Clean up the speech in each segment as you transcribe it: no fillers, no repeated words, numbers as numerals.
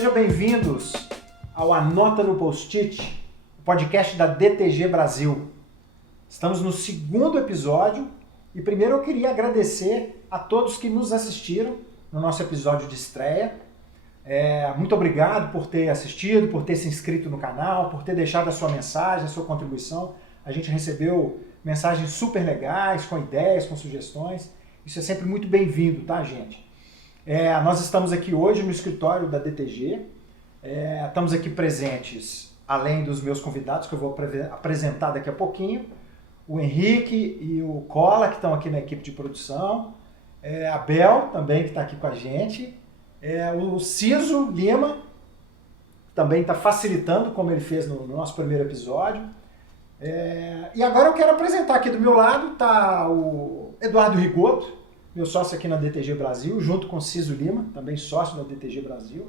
Sejam bem-vindos ao Anota no Post-it, o podcast da DTG Brasil. Estamos no segundo episódio e primeiro eu queria agradecer a todos que nos assistiram no nosso episódio de estreia. Muito obrigado por ter assistido, por ter se inscrito no canal, por ter deixado a sua mensagem, a sua contribuição. A gente recebeu mensagens super legais, com ideias, com sugestões. Isso é sempre muito bem-vindo, tá, gente? Nós estamos aqui hoje no escritório da DTG. Estamos aqui presentes, além dos meus convidados, que eu vou apresentar daqui a pouquinho, o Henrique e o Cola, que estão aqui na equipe de produção, a Bel, também, que está aqui com a gente, o Ciso Lima, também está facilitando, como ele fez no nosso primeiro episódio. E agora eu quero apresentar aqui do meu lado, está o Eduardo Rigoto, meu sócio aqui na DTG Brasil, junto com o Ciso Lima, também sócio da DTG Brasil.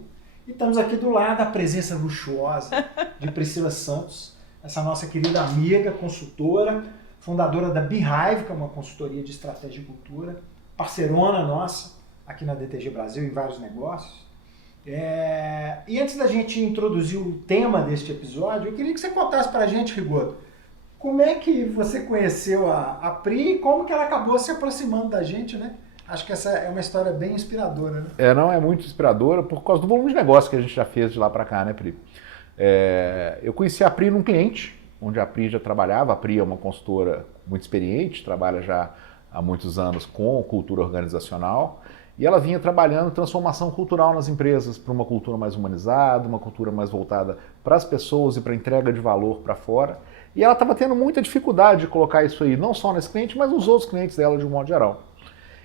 E estamos aqui do lado a presença luxuosa de Priscila Santos, essa nossa querida amiga, consultora, fundadora da Beehive, que é uma consultoria de estratégia e cultura, parceirona nossa aqui na DTG Brasil em vários negócios. E antes da gente introduzir o tema deste episódio, eu queria que você contasse para a gente, Rigoto, como é que você conheceu a Pri e como que ela acabou se aproximando da gente, né? Acho que essa é uma história bem inspiradora, né? Não é muito inspiradora por causa do volume de negócio que a gente já fez de lá para cá, né, Pri? Eu conheci a Pri num cliente, onde a Pri já trabalhava. A Pri é uma consultora muito experiente, trabalha já há muitos anos com cultura organizacional, e ela vinha trabalhando transformação cultural nas empresas, para uma cultura mais humanizada, uma cultura mais voltada para as pessoas e para entrega de valor para fora. E ela estava tendo muita dificuldade de colocar isso aí, não só nesse cliente, mas nos outros clientes dela de um modo geral.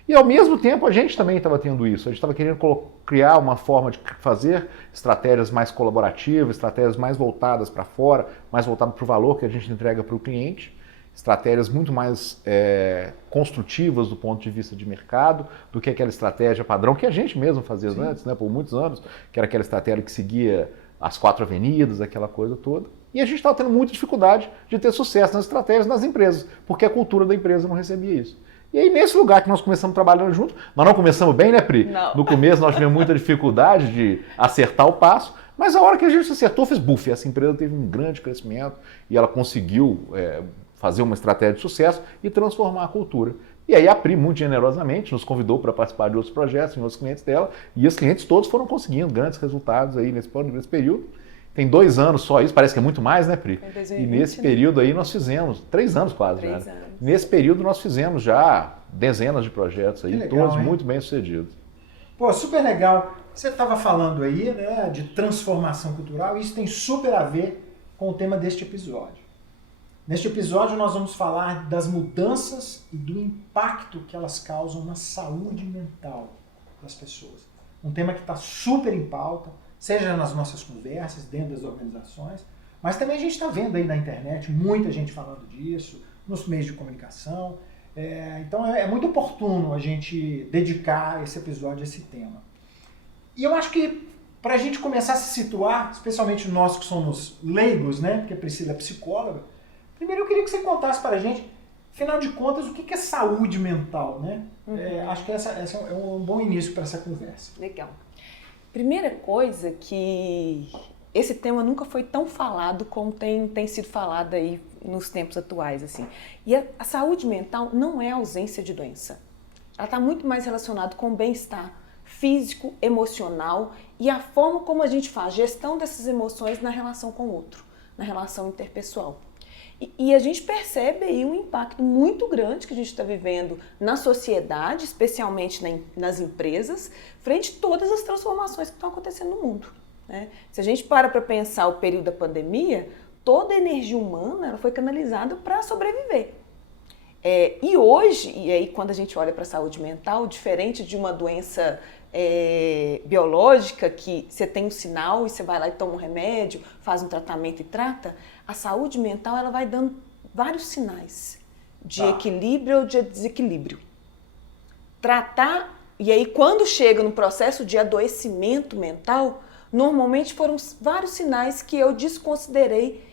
E ao mesmo tempo a gente também estava tendo isso, a gente estava querendo criar uma forma de fazer estratégias mais colaborativas, estratégias mais voltadas para fora, mais voltadas para o valor que a gente entrega para o cliente, estratégias muito mais construtivas do ponto de vista de mercado, do que aquela estratégia padrão que a gente mesmo fazia antes, né, por muitos anos, que era aquela estratégia que seguia as 4 avenidas, aquela coisa toda. E a gente estava tendo muita dificuldade de ter sucesso nas estratégias nas empresas, porque a cultura da empresa não recebia isso. E aí, nesse lugar que nós começamos trabalhando junto, nós não começamos bem, né, Pri? Não. No começo nós tivemos muita dificuldade de acertar o passo, mas a hora que a gente acertou, fez buff. Essa empresa teve um grande crescimento e ela conseguiu fazer uma estratégia de sucesso e transformar a cultura. E aí a Pri, muito generosamente, nos convidou para participar de outros projetos em outros clientes dela, e os clientes todos foram conseguindo grandes resultados aí nesse período. Tem 2 anos só isso, parece que é muito mais, né, Pri? 2020, e nesse período aí nós fizemos, 3 anos quase. 3 já. anos. Nesse período nós fizemos já dezenas de projetos aí, legal, todos hein? muito bem sucedidos. Pô, super legal. Você estava falando aí, né, de transformação cultural, e isso tem super a ver com o tema deste episódio. Neste episódio nós vamos falar das mudanças e do impacto que elas causam na saúde mental das pessoas. Um tema que está super em pauta, seja nas nossas conversas, dentro das organizações, mas também a gente está vendo aí na internet muita gente falando disso, nos meios de comunicação. Então é muito oportuno a gente dedicar esse episódio a esse tema. E eu acho que para a gente começar a se situar, especialmente nós que somos leigos, né, porque a Priscila é psicóloga, primeiro eu queria que você contasse para a gente, afinal de contas, o que é saúde mental, né? Acho que essa é um bom início para essa conversa. Legal. Primeira coisa que esse tema nunca foi tão falado como tem sido falado aí nos tempos atuais, assim. E a saúde mental não é ausência de doença. Ela está muito mais relacionada com o bem-estar físico, emocional e a forma como a gente faz gestão dessas emoções na relação com o outro, na relação interpessoal. E a gente percebe aí um impacto muito grande que a gente está vivendo na sociedade, especialmente nas empresas, frente a todas as transformações que estão acontecendo no mundo, né? Se a gente para pensar o período da pandemia, toda a energia humana ela foi canalizada para sobreviver. E hoje, e aí quando a gente olha para a saúde mental, diferente de uma doença biológica que você tem um sinal e você vai lá e toma um remédio, faz um tratamento e trata, a saúde mental ela vai dando vários sinais de equilíbrio ou de desequilíbrio. Tratar, e aí quando chega no processo de adoecimento mental, normalmente foram vários sinais que eu desconsiderei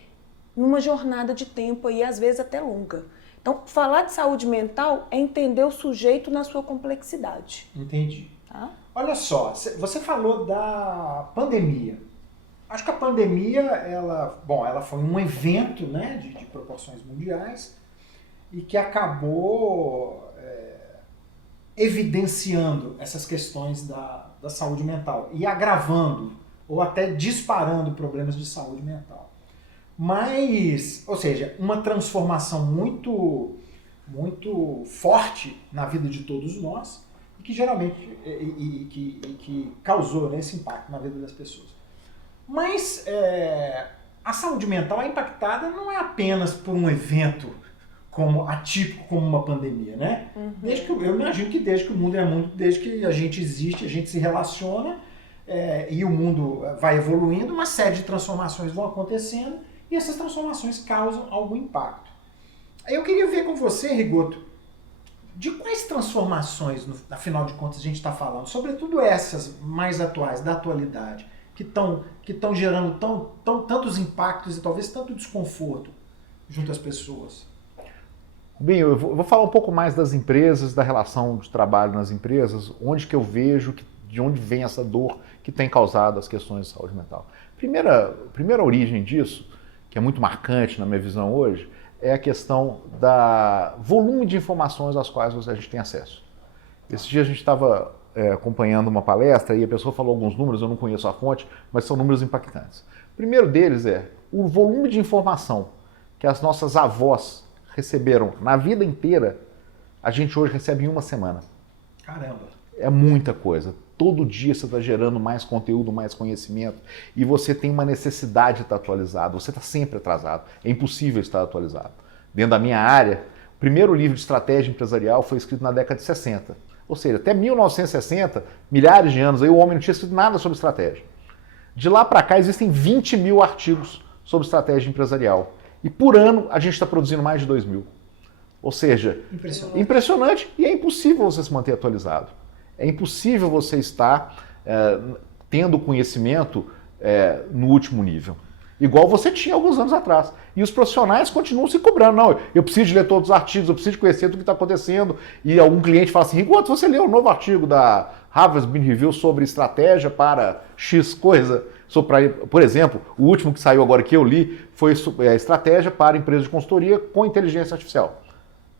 numa jornada de tempo aí, às vezes até longa. Então, falar de saúde mental é entender o sujeito na sua complexidade. Entendi. Tá? Olha só, você falou da pandemia. Acho que a pandemia, ela foi um evento, né, de proporções mundiais e que acabou evidenciando essas questões da saúde mental e agravando ou até disparando problemas de saúde mental. Mas, ou seja, uma transformação muito, muito forte na vida de todos nós e que geralmente que causou, né, esse impacto na vida das pessoas. Mas a saúde mental é impactada não é apenas por um evento atípico como uma pandemia, né? Uhum. Eu imagino que desde que o mundo é mundo, desde que a gente existe, a gente se relaciona e o mundo vai evoluindo, uma série de transformações vão acontecendo e essas transformações causam algum impacto. Eu queria ver com você, Rigoto, de quais transformações, afinal de contas, a gente está falando, sobretudo essas mais atuais, da atualidade, que estão gerando tantos impactos e talvez tanto desconforto junto às pessoas. Rubinho, eu vou falar um pouco mais das empresas, da relação de trabalho nas empresas, onde que eu vejo, de onde vem essa dor que tem causado as questões de saúde mental. Primeira origem disso, que é muito marcante na minha visão hoje, é a questão da volume de informações às quais a gente tem acesso. Esse dia a gente estava acompanhando uma palestra e a pessoa falou alguns números, eu não conheço a fonte, mas são números impactantes. O primeiro deles é o volume de informação que as nossas avós receberam na vida inteira, a gente hoje recebe em uma semana. Caramba! É muita coisa. Todo dia você está gerando mais conteúdo, mais conhecimento e você tem uma necessidade de estar atualizado. Você está sempre atrasado. É impossível estar atualizado. Dentro da minha área, o primeiro livro de estratégia empresarial foi escrito na década de 60. Ou seja, até 1960, milhares de anos, aí o homem não tinha escrito nada sobre estratégia. De lá para cá existem 20 mil artigos sobre estratégia empresarial. E por ano a gente está produzindo mais de 2 mil. Ou seja, impressionante e é impossível você se manter atualizado. É impossível você estar tendo conhecimento no último nível. Igual você tinha alguns anos atrás. E os profissionais continuam se cobrando. Não, eu preciso de ler todos os artigos, eu preciso de conhecer tudo o que está acontecendo. E algum cliente fala assim, Rigoto, você leu o novo artigo da Harvard Business Review sobre estratégia para X coisa? Por exemplo, o último que saiu agora que eu li foi estratégia para empresas de consultoria com inteligência artificial.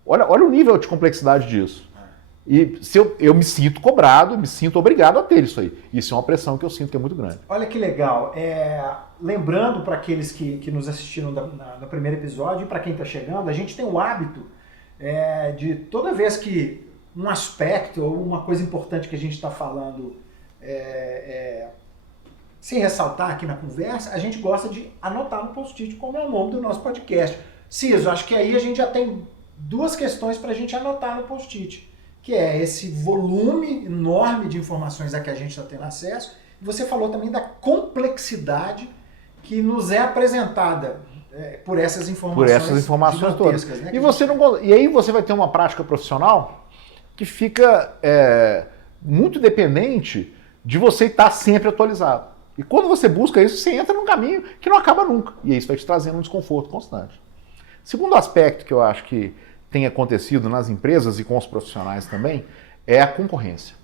Olha o nível de complexidade disso. E eu me sinto cobrado, me sinto obrigado a ter isso aí. Isso é uma pressão que eu sinto que é muito grande. Olha que legal. Lembrando para aqueles que nos assistiram no primeiro episódio e para quem está chegando, a gente tem o hábito de toda vez que um aspecto ou uma coisa importante que a gente está falando se ressaltar aqui na conversa, a gente gosta de anotar no post-it como é o nome do nosso podcast. Ciso, acho que aí a gente já tem 2 questões para a gente anotar no post-it, que é esse volume enorme de informações a que a gente está tendo acesso. Você falou também da complexidade que nos é apresentada por essas informações todas. Né, e aí você vai ter uma prática profissional que fica muito dependente de você estar sempre atualizado. E quando você busca isso, você entra num caminho que não acaba nunca. E isso vai te trazendo um desconforto constante. Segundo aspecto que eu acho que tem acontecido nas empresas e com os profissionais também é a concorrência.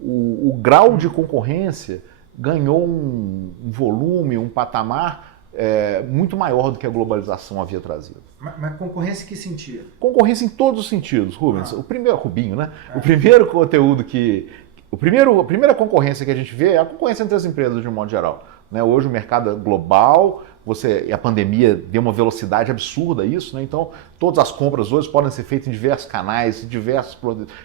O grau de concorrência ganhou um volume, um patamar muito maior do que a globalização havia trazido. Mas concorrência em que sentido? Concorrência em todos os sentidos, Rubens. O primeiro, Rubinho, né? O primeiro conteúdo a primeira concorrência que a gente vê é a concorrência entre as empresas de um modo geral. Né? Hoje o mercado é global, a pandemia deu uma velocidade absurda a isso, né? Então todas as compras hoje podem ser feitas em diversos canais, diversos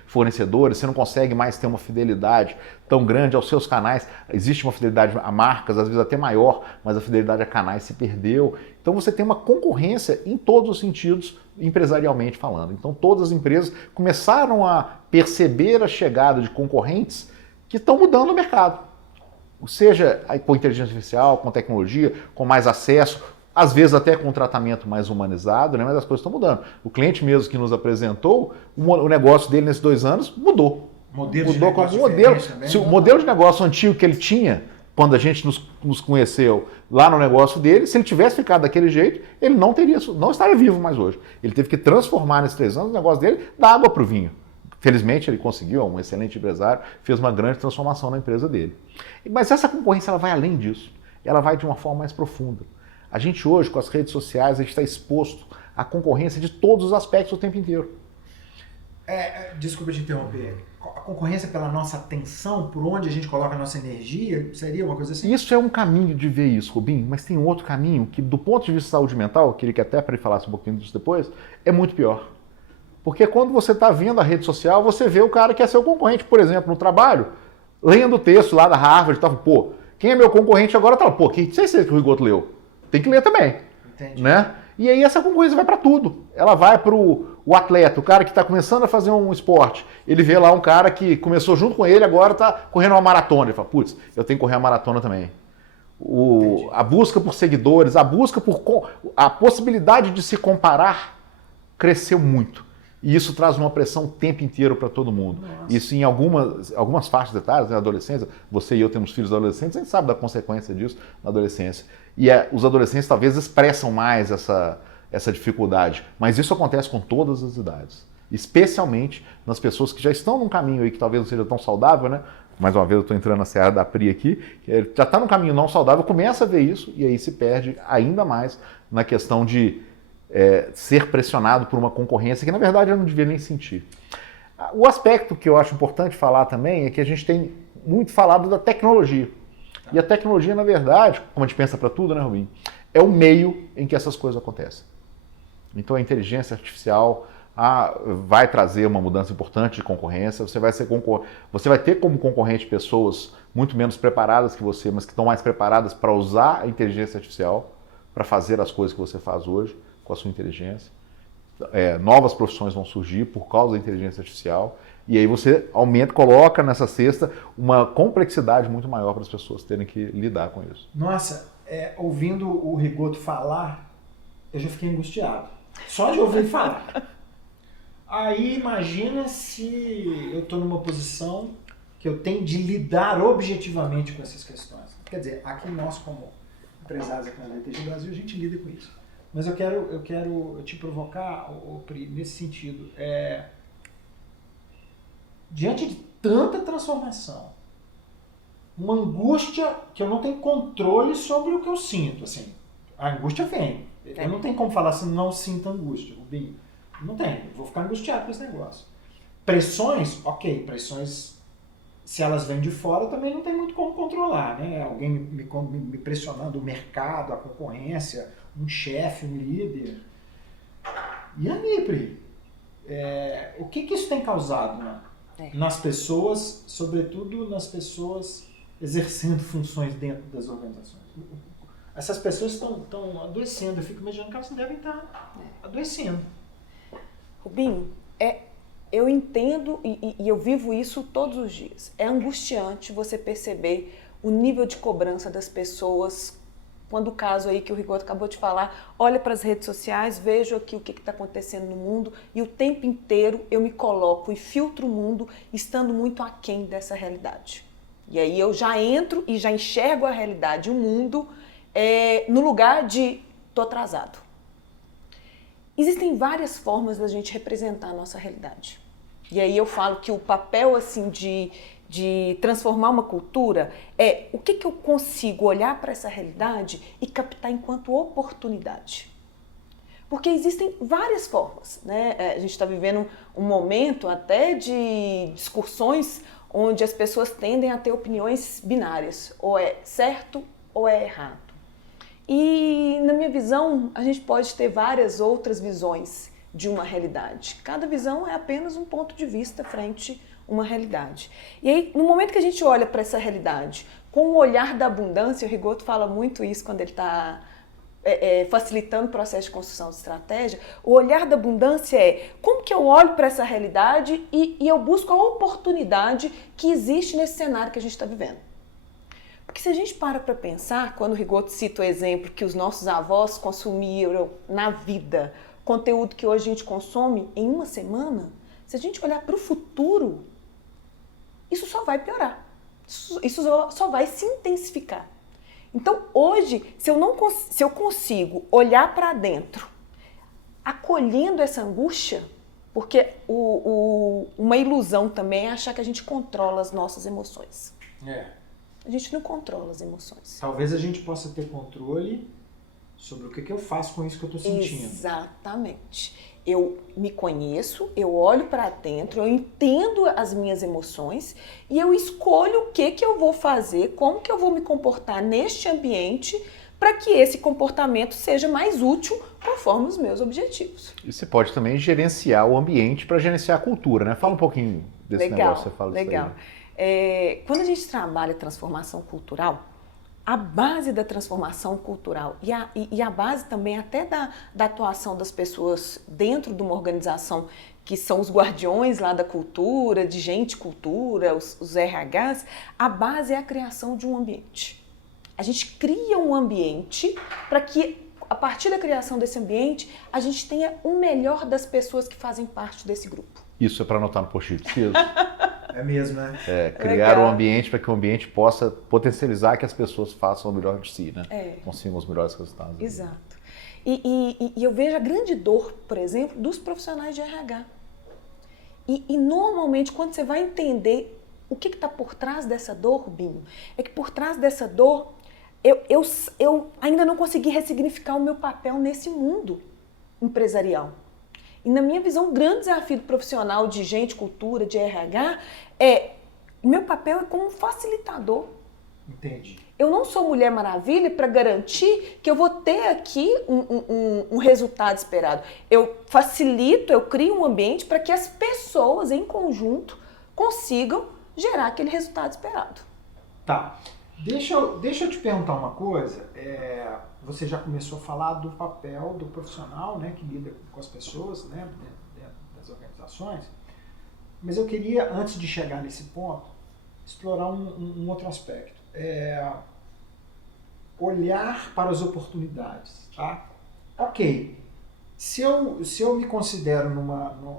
fornecedores, você não consegue mais ter uma fidelidade tão grande aos seus canais, existe uma fidelidade a marcas, às vezes até maior, mas a fidelidade a canais se perdeu. Então você tem uma concorrência em todos os sentidos, empresarialmente falando. Então todas as empresas começaram a perceber a chegada de concorrentes que estão mudando o mercado. Seja com inteligência artificial, com tecnologia, com mais acesso, às vezes até com um tratamento mais humanizado, né? Mas as coisas estão mudando. O cliente mesmo que nos apresentou, o negócio dele nesses 2 anos mudou. Se o modelo de negócio antigo que ele tinha, quando a gente nos conheceu lá no negócio dele, se ele tivesse ficado daquele jeito, ele não estaria vivo mais hoje. Ele teve que transformar nesses 3 anos o negócio dele da água para o vinho. Felizmente ele conseguiu, é um excelente empresário, fez uma grande transformação na empresa dele. Mas essa concorrência ela vai além disso, ela vai de uma forma mais profunda. A gente hoje, com as redes sociais, a gente está exposto à concorrência de todos os aspectos o tempo inteiro. Desculpa te interromper. A concorrência pela nossa atenção, por onde a gente coloca a nossa energia, seria uma coisa assim? Isso é um caminho de ver isso, Rubinho, mas tem um outro caminho que, do ponto de vista de saúde mental, queria que até para ele falasse um pouquinho disso depois, é muito pior. Porque quando você está vendo a rede social, você vê o cara que é seu concorrente, por exemplo, no trabalho, lendo o texto lá da Harvard, tá, pô, quem é meu concorrente agora tá, pô, que sei se o Rigoto leu. Tem que ler também. Entendi. Né? E aí essa concorrência vai para tudo. Ela vai para o atleta, o cara que está começando a fazer um esporte. Ele vê lá um cara que começou junto com ele, agora está correndo uma maratona. Ele fala, putz, eu tenho que correr a maratona também. A busca por seguidores, a possibilidade de se comparar cresceu muito. E isso traz uma pressão o tempo inteiro para todo mundo. Nossa. Isso em algumas faixas etárias, na adolescência, você e eu temos filhos adolescentes, a gente sabe da consequência disso na adolescência. E os adolescentes talvez expressam mais essa dificuldade, mas isso acontece com todas as idades. Especialmente nas pessoas que já estão num caminho aí que talvez não seja tão saudável, né? Mais uma vez eu estou entrando na seara da Pri aqui, que já está num caminho não saudável, começa a ver isso e aí se perde ainda mais na questão de ser pressionado por uma concorrência que na verdade eu não devia nem sentir. O aspecto que eu acho importante falar também é que a gente tem muito falado da tecnologia. E a tecnologia, na verdade, como a gente pensa para tudo, né, Rubinho? É o meio em que essas coisas acontecem. Então a inteligência artificial vai trazer uma mudança importante de concorrência, você vai ter como concorrente pessoas muito menos preparadas que você, mas que estão mais preparadas para usar a inteligência artificial para fazer as coisas que você faz hoje com a sua inteligência. Novas profissões vão surgir por causa da inteligência artificial e aí você coloca nessa cesta uma complexidade muito maior para as pessoas terem que lidar com isso. Nossa, ouvindo o Rigoto falar, eu já fiquei angustiado. Só de ouvir ele falar. Aí imagina se eu estou numa posição que eu tenho de lidar objetivamente com essas questões. Quer dizer, aqui nós como empresários aqui na DTG Brasil, a gente lida com isso. Mas eu quero te provocar, Pri, nesse sentido. Diante de tanta transformação, uma angústia que eu não tenho controle sobre o que eu sinto. Assim, a angústia vem. Eu não tenho como falar assim, não sinto angústia, Rubinho. Não tem, eu vou ficar angustiado com esse negócio. Pressões, ok, pressões, se elas vêm de fora, também não tem muito como controlar, né? Alguém me pressionando, o mercado, a concorrência, um chefe, um líder. E a Pri? O que isso tem causado nas pessoas, sobretudo nas pessoas exercendo funções dentro das organizações? Essas pessoas estão adoecendo, eu fico imaginando que elas devem estar adoecendo. Rubinho, eu entendo e eu vivo isso todos os dias. É angustiante você perceber o nível de cobrança das pessoas quando o caso aí que o Rigoto acabou de falar, olha para as redes sociais, vejo aqui o que está acontecendo no mundo e o tempo inteiro eu me coloco e filtro o mundo estando muito aquém dessa realidade. E aí eu já entro e já enxergo a realidade, o mundo, no lugar de tô atrasado. Existem várias formas da gente representar a nossa realidade. E aí eu falo que o papel assim de transformar uma cultura o que eu consigo olhar para essa realidade e captar enquanto oportunidade. Porque existem várias formas, né? A gente está vivendo um momento até de discussões onde as pessoas tendem a ter opiniões binárias, ou é certo ou é errado. E, na minha visão, a gente pode ter várias outras visões de uma realidade. Cada visão é apenas um ponto de vista frente a uma realidade. E aí, no momento que a gente olha para essa realidade com o olhar da abundância, o Rigoto fala muito isso quando ele está facilitando o processo de construção de estratégia, o olhar da abundância como que eu olho para essa realidade e eu busco a oportunidade que existe nesse cenário que a gente está vivendo. Porque se a gente para pensar, quando o Rigoto cita o exemplo que os nossos avós consumiram na vida, conteúdo que hoje a gente consome em uma semana, se a gente olhar para o futuro, isso só vai piorar, isso só vai se intensificar. Então hoje, se eu consigo olhar para dentro, acolhendo essa angústia, Porque uma ilusão também é achar que a gente controla as nossas emoções. A gente não controla as emoções. Talvez a gente possa ter controle sobre o que eu faço com isso que eu estou sentindo. Exatamente. Eu me conheço, eu olho para dentro, eu entendo as minhas emoções e eu escolho o que eu vou fazer, como que eu vou me comportar neste ambiente para que esse comportamento seja mais útil conforme os meus objetivos. E você pode também gerenciar o ambiente para gerenciar a cultura, né? Fala um pouquinho desse negócio, você fala legal. Disso aí. Quando a gente trabalha transformação cultural, a base da transformação cultural e a base também até da atuação das pessoas dentro de uma organização que são os guardiões lá da cultura, de gente cultura, os RHs, a base é a criação de um ambiente. A gente cria um ambiente para que, a partir da criação desse ambiente, a gente tenha o melhor das pessoas que fazem parte desse grupo. Isso é para anotar no post-it, preciso. É mesmo, né? Criar um ambiente para que o ambiente possa potencializar que as pessoas façam o melhor de si, né? Consigam os melhores resultados. Exato. E eu vejo a grande dor, por exemplo, dos profissionais de RH. E normalmente, quando você vai entender o que está por trás dessa dor, Rubinho, é que por trás dessa dor, eu ainda não consegui ressignificar o meu papel nesse mundo empresarial. E na minha visão, um grande desafio do profissional de gente, cultura, de RH, meu papel é como facilitador. Entendi. Eu não sou Mulher Maravilha para garantir que eu vou ter aqui um resultado esperado. Eu facilito, eu crio um ambiente para que as pessoas em conjunto consigam gerar aquele resultado esperado. Tá. Deixa eu te perguntar uma coisa. Você já começou a falar do papel do profissional, né, que lida com as pessoas, né, dentro das organizações. Mas eu queria, antes de chegar nesse ponto, explorar um outro aspecto. Olhar para as oportunidades. Tá? Ok. Se eu me considero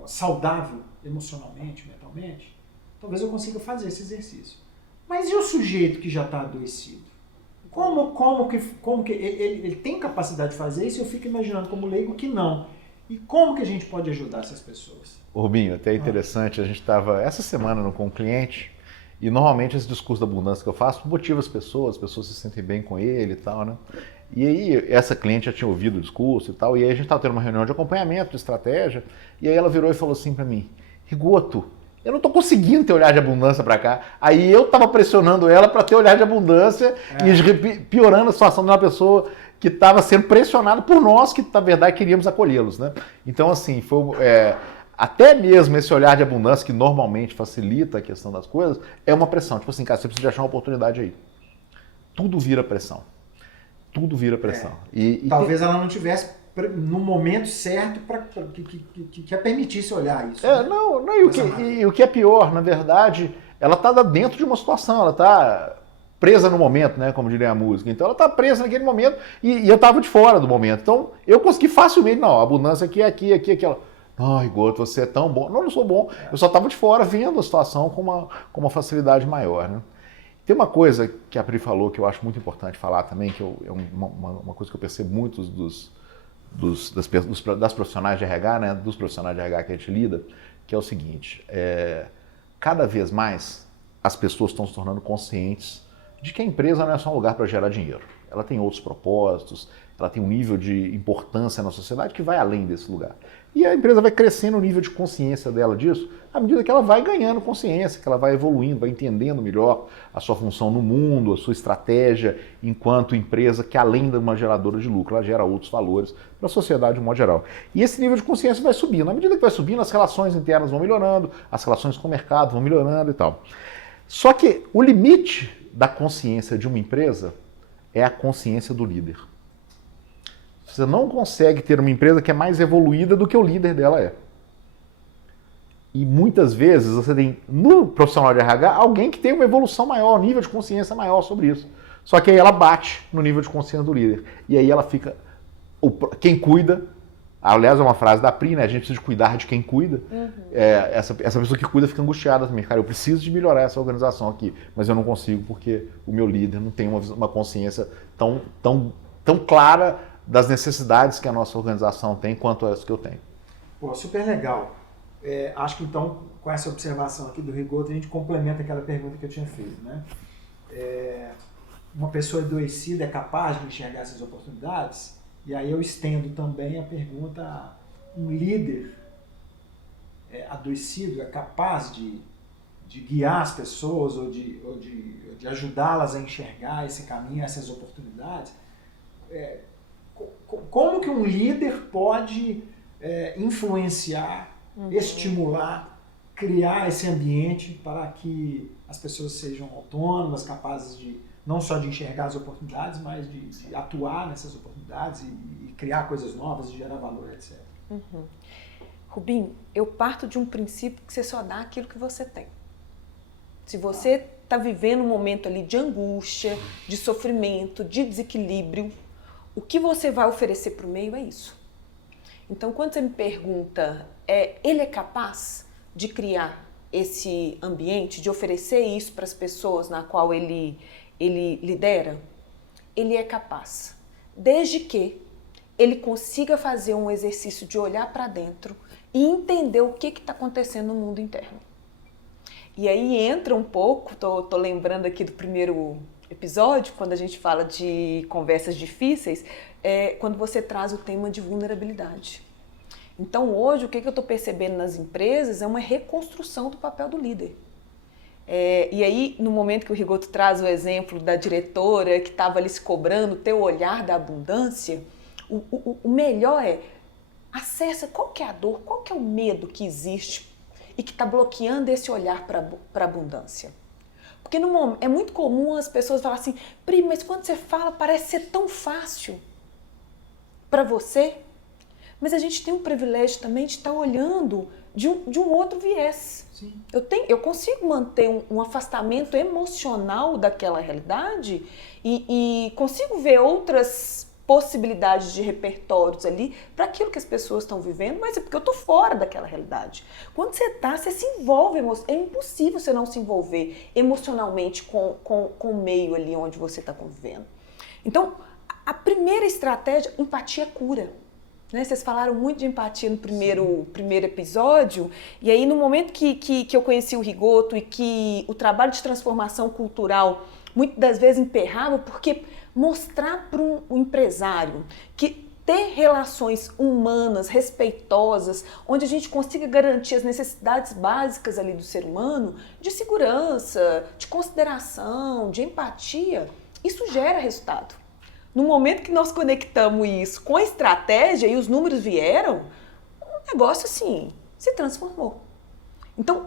saudável emocionalmente, mentalmente, talvez eu consiga fazer esse exercício. Mas e o sujeito que já está adoecido? Como que ele tem capacidade de fazer isso? Eu fico imaginando como leigo que não. E como que a gente pode ajudar essas pessoas? Rubinho, até interessante, a gente estava essa semana com um cliente e normalmente esse discurso da abundância que eu faço motiva as pessoas se sentem bem com ele e tal, né? E aí essa cliente já tinha ouvido o discurso e tal, e aí a gente estava tendo uma reunião de acompanhamento, de estratégia, e aí ela virou e falou assim para mim, Rigoto, eu não estou conseguindo ter olhar de abundância para cá. Aí eu estava pressionando ela para ter olhar de abundância e piorando a situação de uma pessoa que estava sendo pressionada por nós, que na verdade queríamos acolhê-los, né? Então assim, até mesmo esse olhar de abundância que normalmente facilita a questão das coisas, é uma pressão. Tipo assim, cara, você precisa achar uma oportunidade aí. Tudo vira pressão. Tudo vira pressão. Talvez ela não tivesse no momento certo que a permitisse olhar isso. E o que é pior, na verdade, ela está dentro de uma situação, ela está presa no momento, né, como diria a música. Então ela está presa naquele momento e eu estava de fora do momento. Então eu consegui facilmente, a abundância aqui, aquela. Ai, Goto, você é tão bom. Não sou bom. Eu só estava de fora vendo a situação com uma facilidade maior, né? Tem uma coisa que a Pri falou que eu acho muito importante falar também, que é uma coisa que eu percebo muito das profissionais de RH, né, dos profissionais de RH que a gente lida, que é o seguinte, cada vez mais as pessoas estão se tornando conscientes de que a empresa não é só um lugar para gerar dinheiro. Ela tem outros propósitos, ela tem um nível de importância na sociedade que vai além desse lugar. E a empresa vai crescendo o nível de consciência dela disso à medida que ela vai ganhando consciência, que ela vai evoluindo, vai entendendo melhor a sua função no mundo, a sua estratégia enquanto empresa que além de uma geradora de lucro, ela gera outros valores para a sociedade de um modo geral. E esse nível de consciência vai subindo. À medida que vai subindo, as relações internas vão melhorando, as relações com o mercado vão melhorando e tal. Só que o limite da consciência de uma empresa é a consciência do líder. Você não consegue ter uma empresa que é mais evoluída do que o líder dela é. E muitas vezes você tem no profissional de RH alguém que tem uma evolução maior, um nível de consciência maior sobre isso. Só que aí ela bate no nível de consciência do líder. E aí ela fica... Quem cuida... Aliás, é uma frase da Pri, né? A gente precisa de cuidar de quem cuida. Uhum. Essa pessoa que cuida fica angustiada também. Cara, eu preciso de melhorar essa organização aqui, mas eu não consigo porque o meu líder não tem uma consciência tão clara das necessidades que a nossa organização tem quanto as que eu tenho. Pô, super legal. Acho que então, com essa observação aqui do Rigoto, a gente complementa aquela pergunta que eu tinha feito, né? Uma pessoa adoecida é capaz de enxergar essas oportunidades? E aí eu estendo também a pergunta a um líder adoecido é capaz de guiar as pessoas ou de ajudá-las a enxergar esse caminho, essas oportunidades? Como que um líder pode influenciar, estimular, criar esse ambiente para que as pessoas sejam autônomas, capazes de não só de enxergar as oportunidades, mas de atuar nessas oportunidades e criar coisas novas, de gerar valor, etc. Rubinho, eu parto de um princípio que você só dá aquilo que você tem. Se você está vivendo um momento ali de angústia, de sofrimento, de desequilíbrio, o que você vai oferecer para o meio é isso. Então, quando você me pergunta, ele é capaz de criar esse ambiente, de oferecer isso para as pessoas na qual ele lidera? Ele é capaz, desde que ele consiga fazer um exercício de olhar para dentro e entender o que está acontecendo no mundo interno. E aí entra um pouco, tô lembrando aqui do primeiro episódio, quando a gente fala de conversas difíceis, quando você traz o tema de vulnerabilidade. Então hoje o que eu estou percebendo nas empresas é uma reconstrução do papel do líder. E aí, no momento que o Rigoto traz o exemplo da diretora que estava ali se cobrando, ter o olhar da abundância, o melhor acessa qual que é a dor, qual que é o medo que existe e que está bloqueando esse olhar para a abundância. Porque é muito comum as pessoas falarem assim, Pri, mas quando você fala parece ser tão fácil para você, mas a gente tem um privilégio também de estar olhando de um outro viés. Sim. Eu consigo manter um afastamento emocional daquela realidade e consigo ver outras possibilidades de repertórios ali para aquilo que as pessoas estão vivendo, mas é porque eu estou fora daquela realidade. Quando você se envolve, é impossível você não se envolver emocionalmente com o meio ali onde você está convivendo. Então, a primeira estratégia, empatia cura. Né? Vocês falaram muito de empatia no primeiro episódio, e aí no momento que eu conheci o Rigoto e que o trabalho de transformação cultural muitas das vezes emperrava, porque mostrar para um empresário que ter relações humanas, respeitosas, onde a gente consiga garantir as necessidades básicas ali do ser humano, de segurança, de consideração, de empatia, isso gera resultado. No momento que nós conectamos isso com a estratégia e os números vieram, o negócio assim se transformou. Então,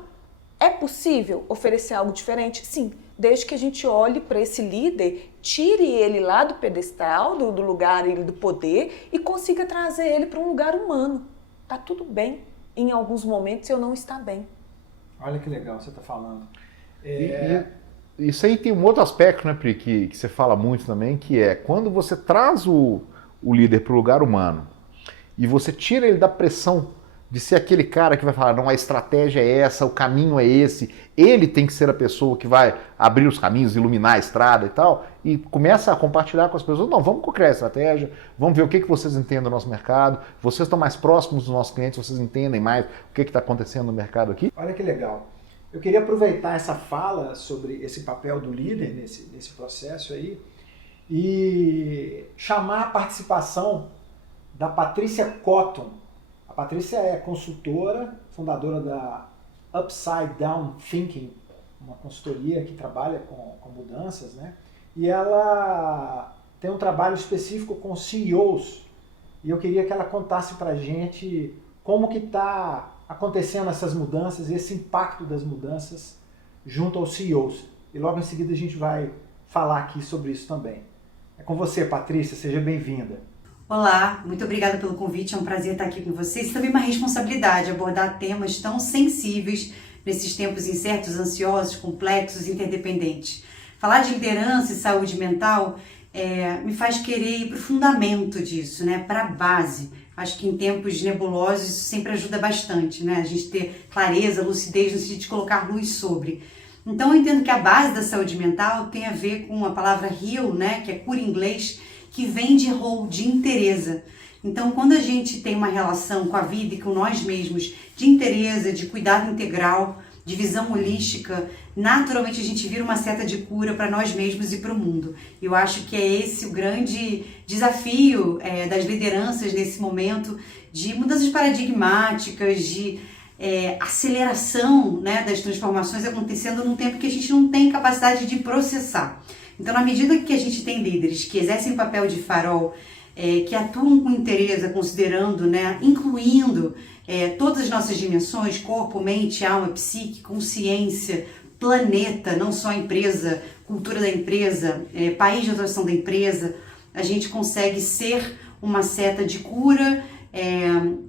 é possível oferecer algo diferente? Sim, desde que a gente olhe para esse líder, tire ele lá do pedestal, do lugar do poder e consiga trazer ele para um lugar humano. Tá tudo bem. Em alguns momentos eu não estar bem. Olha que legal você está falando. Isso aí tem um outro aspecto, né, Pri, que você fala muito também, que é quando você traz o líder para o lugar humano e você tira ele da pressão de ser aquele cara que vai falar, não, a estratégia é essa, o caminho é esse, ele tem que ser a pessoa que vai abrir os caminhos, iluminar a estrada e tal, e começa a compartilhar com as pessoas, não, vamos criar a estratégia, vamos ver o que vocês entendem do nosso mercado, vocês estão mais próximos dos nossos clientes, vocês entendem mais o que está acontecendo no mercado aqui. Olha que legal. Eu queria aproveitar essa fala sobre esse papel do líder nesse processo aí e chamar a participação da Patrícia Cotton. A Patrícia é consultora, fundadora da Upside Down Thinking, uma consultoria que trabalha com mudanças, né? E ela tem um trabalho específico com CEOs. E eu queria que ela contasse para a gente como que está acontecendo essas mudanças, esse impacto das mudanças junto aos CEOs. E logo em seguida a gente vai falar aqui sobre isso também. É com você, Patrícia, seja bem-vinda. Olá, muito obrigada pelo convite, é um prazer estar aqui com vocês. E também uma responsabilidade abordar temas tão sensíveis nesses tempos incertos, ansiosos, complexos, interdependentes. Falar de liderança e saúde mental me faz querer ir para o fundamento disso, né? Para a base. Acho que em tempos nebulosos isso sempre ajuda bastante, né? A gente ter clareza, lucidez no sentido de colocar luz sobre. Então eu entendo que a base da saúde mental tem a ver com a palavra heal, né? Que é cura em inglês, que vem de hold, de inteireza. Então, quando a gente tem uma relação com a vida e com nós mesmos de inteireza, de cuidado integral, de visão holística, naturalmente a gente vira uma seta de cura para nós mesmos e para o mundo. Eu acho que é esse o grande desafio das lideranças nesse momento de mudanças paradigmáticas, de aceleração, né, das transformações acontecendo num tempo que a gente não tem capacidade de processar. Então, na medida que a gente tem líderes que exercem o papel de farol, que atuam com interesse, considerando, né, incluindo todas as nossas dimensões, corpo, mente, alma, psique, consciência, planeta, não só a empresa, cultura da empresa, país de atuação da empresa, a gente consegue ser uma seta de cura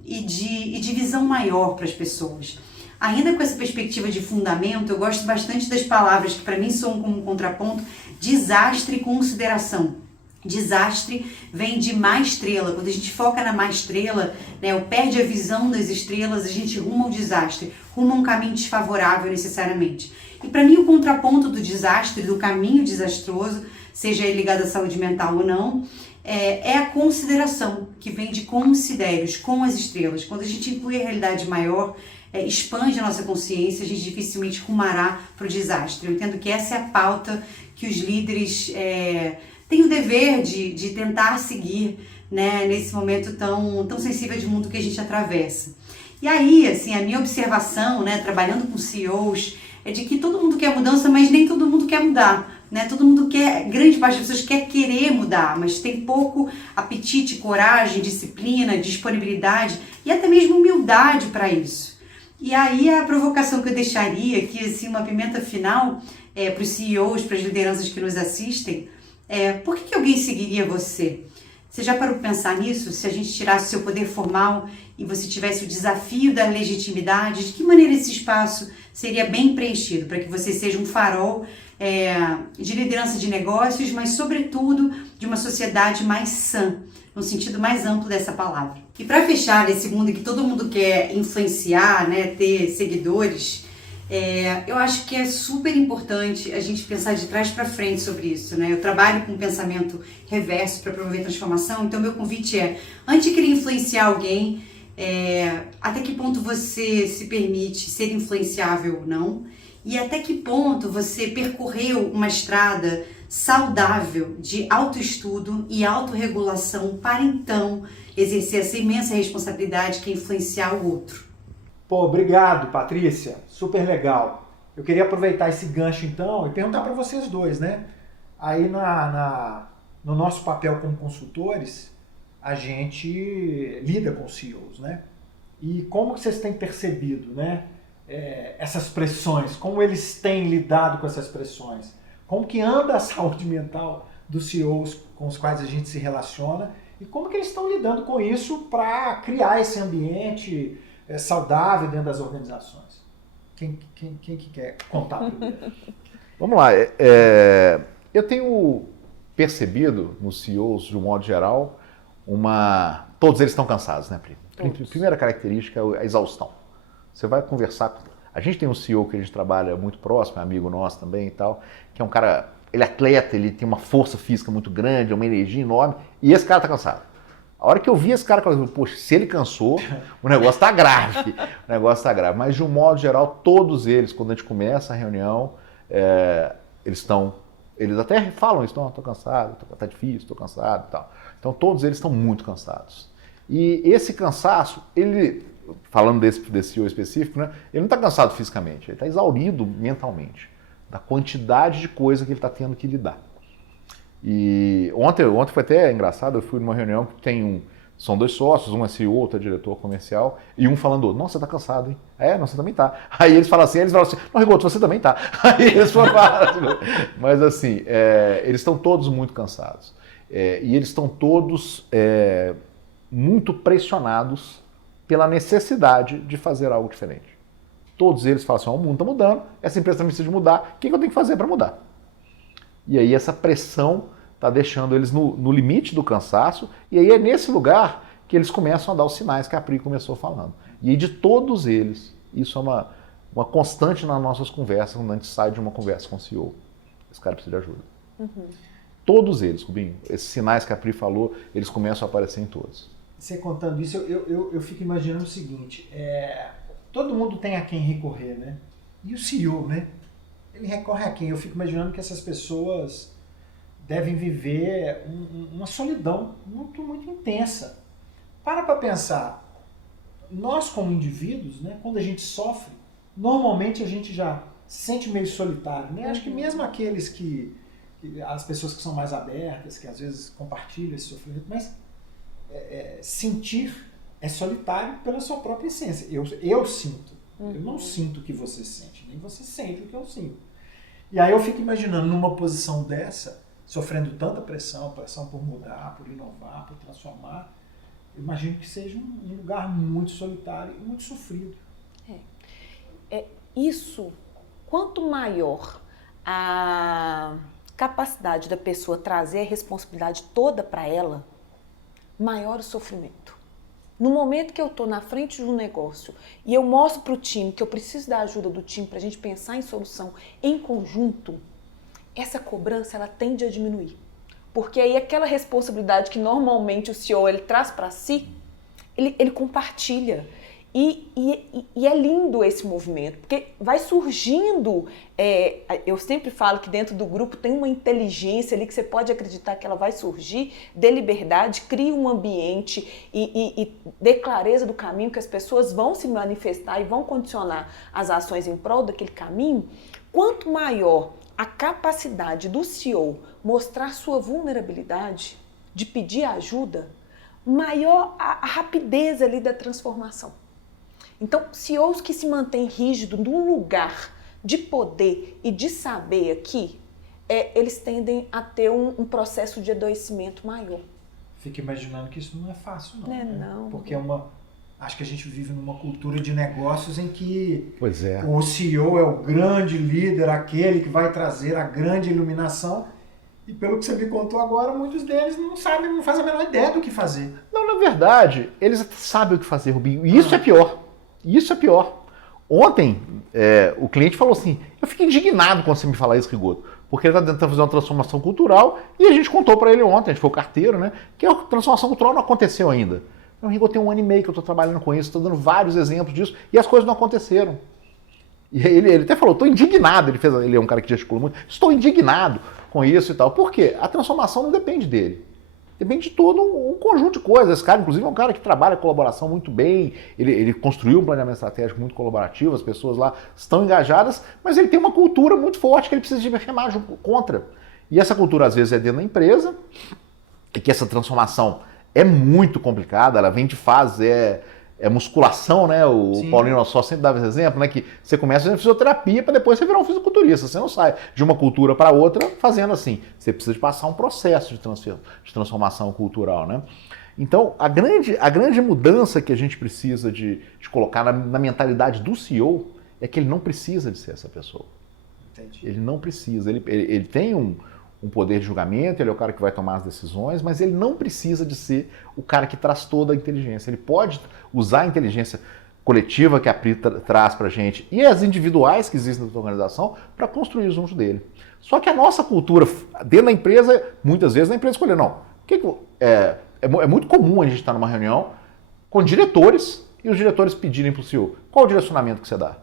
e de visão maior para as pessoas. Ainda com essa perspectiva de fundamento, eu gosto bastante das palavras que para mim soam como um contraponto: desastre e consideração. Desastre vem de má estrela. Quando a gente foca na má estrela, né, ou perde a visão das estrelas, a gente ruma ao desastre, ruma a um caminho desfavorável necessariamente. E para mim o contraponto do desastre, do caminho desastroso, seja ele ligado à saúde mental ou não, é a consideração, que vem de considérios, com as estrelas. Quando a gente inclui a realidade maior, expande a nossa consciência, a gente dificilmente rumará para o desastre. Eu entendo que essa é a pauta que os líderes tem o dever de tentar seguir, né, nesse momento tão sensível de mundo que a gente atravessa. E aí, assim, a minha observação, né, trabalhando com CEOs, é de que todo mundo quer mudança, mas nem todo mundo quer mudar, né? Todo mundo quer, grande parte das pessoas quer querer mudar, mas tem pouco apetite, coragem, disciplina, disponibilidade e até mesmo humildade para isso. E aí a provocação que eu deixaria aqui, assim, uma pimenta final para os CEOs, para as lideranças que nos assistem, por que alguém seguiria você? Você já parou para pensar nisso? Se a gente tirasse o seu poder formal e você tivesse o desafio da legitimidade, de que maneira esse espaço seria bem preenchido para que você seja um farol de liderança de negócios, mas sobretudo de uma sociedade mais sã, no sentido mais amplo dessa palavra. E para fechar esse mundo em que todo mundo quer influenciar, né, ter seguidores, eu acho que é super importante a gente pensar de trás para frente sobre isso, né? Eu trabalho com pensamento reverso para promover transformação, então meu convite antes de querer influenciar alguém, até que ponto você se permite ser influenciável ou não, e até que ponto você percorreu uma estrada saudável de autoestudo e autorregulação para então exercer essa imensa responsabilidade que é influenciar o outro. Pô, obrigado, Patrícia. Super legal. Eu queria aproveitar esse gancho, então, e perguntar para vocês dois, né? Aí no nosso papel como consultores, a gente lida com CEOs, né? E como que vocês têm percebido, né? Essas pressões, como eles têm lidado com essas pressões? Como que anda a saúde mental dos CEOs com os quais a gente se relaciona? E como que eles estão lidando com isso para criar esse ambiente saudável dentro das organizações? Quem que quer contar primeiro? Vamos lá. Eu tenho percebido nos CEOs, de um modo geral, todos eles estão cansados, né, Pri? A primeira característica é a exaustão. Você vai conversar com... A gente tem um CEO que a gente trabalha muito próximo, é amigo nosso também e tal, que é um cara, ele é atleta, ele tem uma força física muito grande, uma energia enorme, e esse cara tá cansado. A hora que eu vi esse cara, eu falei, poxa, se ele cansou, o negócio tá grave. O negócio tá grave. Mas, de um modo geral, todos eles, quando a gente começa a reunião, eles até falam isso, tô cansado, tá difícil, tô cansado e tal. Então, todos eles estão muito cansados. E esse cansaço, falando desse CEO específico, né, ele não está cansado fisicamente, ele está exaurido mentalmente, da quantidade de coisa que ele está tendo que lidar. E ontem foi até engraçado, eu fui numa reunião que são dois sócios, um é CEO, outro é diretor comercial, e um falando, nossa, você tá cansado, hein? Não, você também tá. Aí eles falam assim, não, Rigoto, você também tá. Aí eles foram mas assim, eles estão todos muito cansados. E eles estão todos muito pressionados pela necessidade de fazer algo diferente. Todos eles falam assim, o mundo está mudando, essa empresa também precisa de mudar, o que eu tenho que fazer para mudar? E aí essa pressão está deixando eles no limite do cansaço, e aí é nesse lugar que eles começam a dar os sinais que a Pri começou falando. E aí de todos eles, isso é uma constante nas nossas conversas, quando a gente sai de uma conversa com o CEO. Esse cara precisa de ajuda. Uhum. Todos eles, Rubinho, esses sinais que a Pri falou, eles começam a aparecer em todos. Você contando isso, eu fico imaginando o seguinte, todo mundo tem a quem recorrer, né? E o CEO, né? Ele recorre a quem? Eu fico imaginando que essas pessoas devem viver uma solidão muito intensa. Para pensar, nós como indivíduos, né, quando a gente sofre, normalmente a gente já se sente meio solitário, né? Acho que mesmo aqueles as pessoas que são mais abertas, que às vezes compartilham esse sofrimento, mas sentir é solitário pela sua própria essência. Eu sinto. Eu não sinto o que você sente, nem você sente o que eu sinto. E aí eu fico imaginando numa posição dessa, sofrendo tanta pressão por mudar, por inovar, por transformar, eu imagino que seja um lugar muito solitário e muito sofrido. Isso, quanto maior a capacidade da pessoa trazer a responsabilidade toda para ela, maior o sofrimento. No momento que eu estou na frente de um negócio e eu mostro para o time que eu preciso da ajuda do time para a gente pensar em solução em conjunto, essa cobrança ela tende a diminuir. Porque aí aquela responsabilidade que normalmente o CEO ele traz para si, ele compartilha. E é lindo esse movimento, porque vai surgindo, eu sempre falo que dentro do grupo tem uma inteligência ali que você pode acreditar que ela vai surgir, dê liberdade, cria um ambiente e dê clareza do caminho que as pessoas vão se manifestar e vão condicionar as ações em prol daquele caminho. Quanto maior a capacidade do CEO mostrar sua vulnerabilidade, de pedir ajuda, maior a rapidez ali da transformação. Então, CEOs que se mantêm rígidos num lugar de poder e de saber aqui, eles tendem a ter um processo de adoecimento maior. Fico imaginando que isso não é fácil, não. Não. Porque acho que a gente vive numa cultura de negócios em que Pois o CEO é o grande líder, aquele que vai trazer a grande iluminação. E pelo que você me contou agora, muitos deles não sabem, não fazem a menor ideia do que fazer. Não, na verdade, eles até sabem o que fazer, Rubinho. E isso é pior. Isso é pior. Ontem, o cliente falou assim, eu fiquei indignado quando você me falar isso, Rigoto, porque ele está tentando fazer uma transformação cultural e a gente contou para ele ontem, a gente foi o carteiro, né, que a transformação cultural não aconteceu ainda. Então, Rigoto, tem 1 ano e meio que eu estou trabalhando com isso, estou dando vários exemplos disso e as coisas não aconteceram. E ele até falou, estou indignado, ele é um cara que gesticula muito, estou indignado com isso e tal. Por quê? A transformação não depende dele. Depende de todo um conjunto de coisas. Esse cara, inclusive, é um cara que trabalha a colaboração muito bem, ele construiu um planejamento estratégico muito colaborativo, as pessoas lá estão engajadas, mas ele tem uma cultura muito forte que ele precisa de remar contra. E essa cultura, às vezes, é dentro da empresa, e que essa transformação é muito complicada, ela vem de fase, musculação, né? O Sim. Paulinho Nossó sempre dava esse exemplo, né? Que você começa fazendo fisioterapia para depois você virar um fisiculturista. Você não sai de uma cultura para outra fazendo assim. Você precisa de passar um processo de transformação cultural, né? Então, a grande mudança que a gente precisa de colocar na mentalidade do CEO é que ele não precisa de ser essa pessoa. Entendi. Ele não precisa. Ele tem um poder de julgamento, ele é o cara que vai tomar as decisões, mas ele não precisa de ser o cara que traz toda a inteligência. Ele pode usar a inteligência coletiva que a Pri traz para a gente e as individuais que existem na organização para construir junto dele. Só que a nossa cultura dentro da empresa, muitas vezes a empresa escolhe, não. É muito comum a gente estar numa reunião com diretores e os diretores pedirem para o CEO, qual o direcionamento que você dá?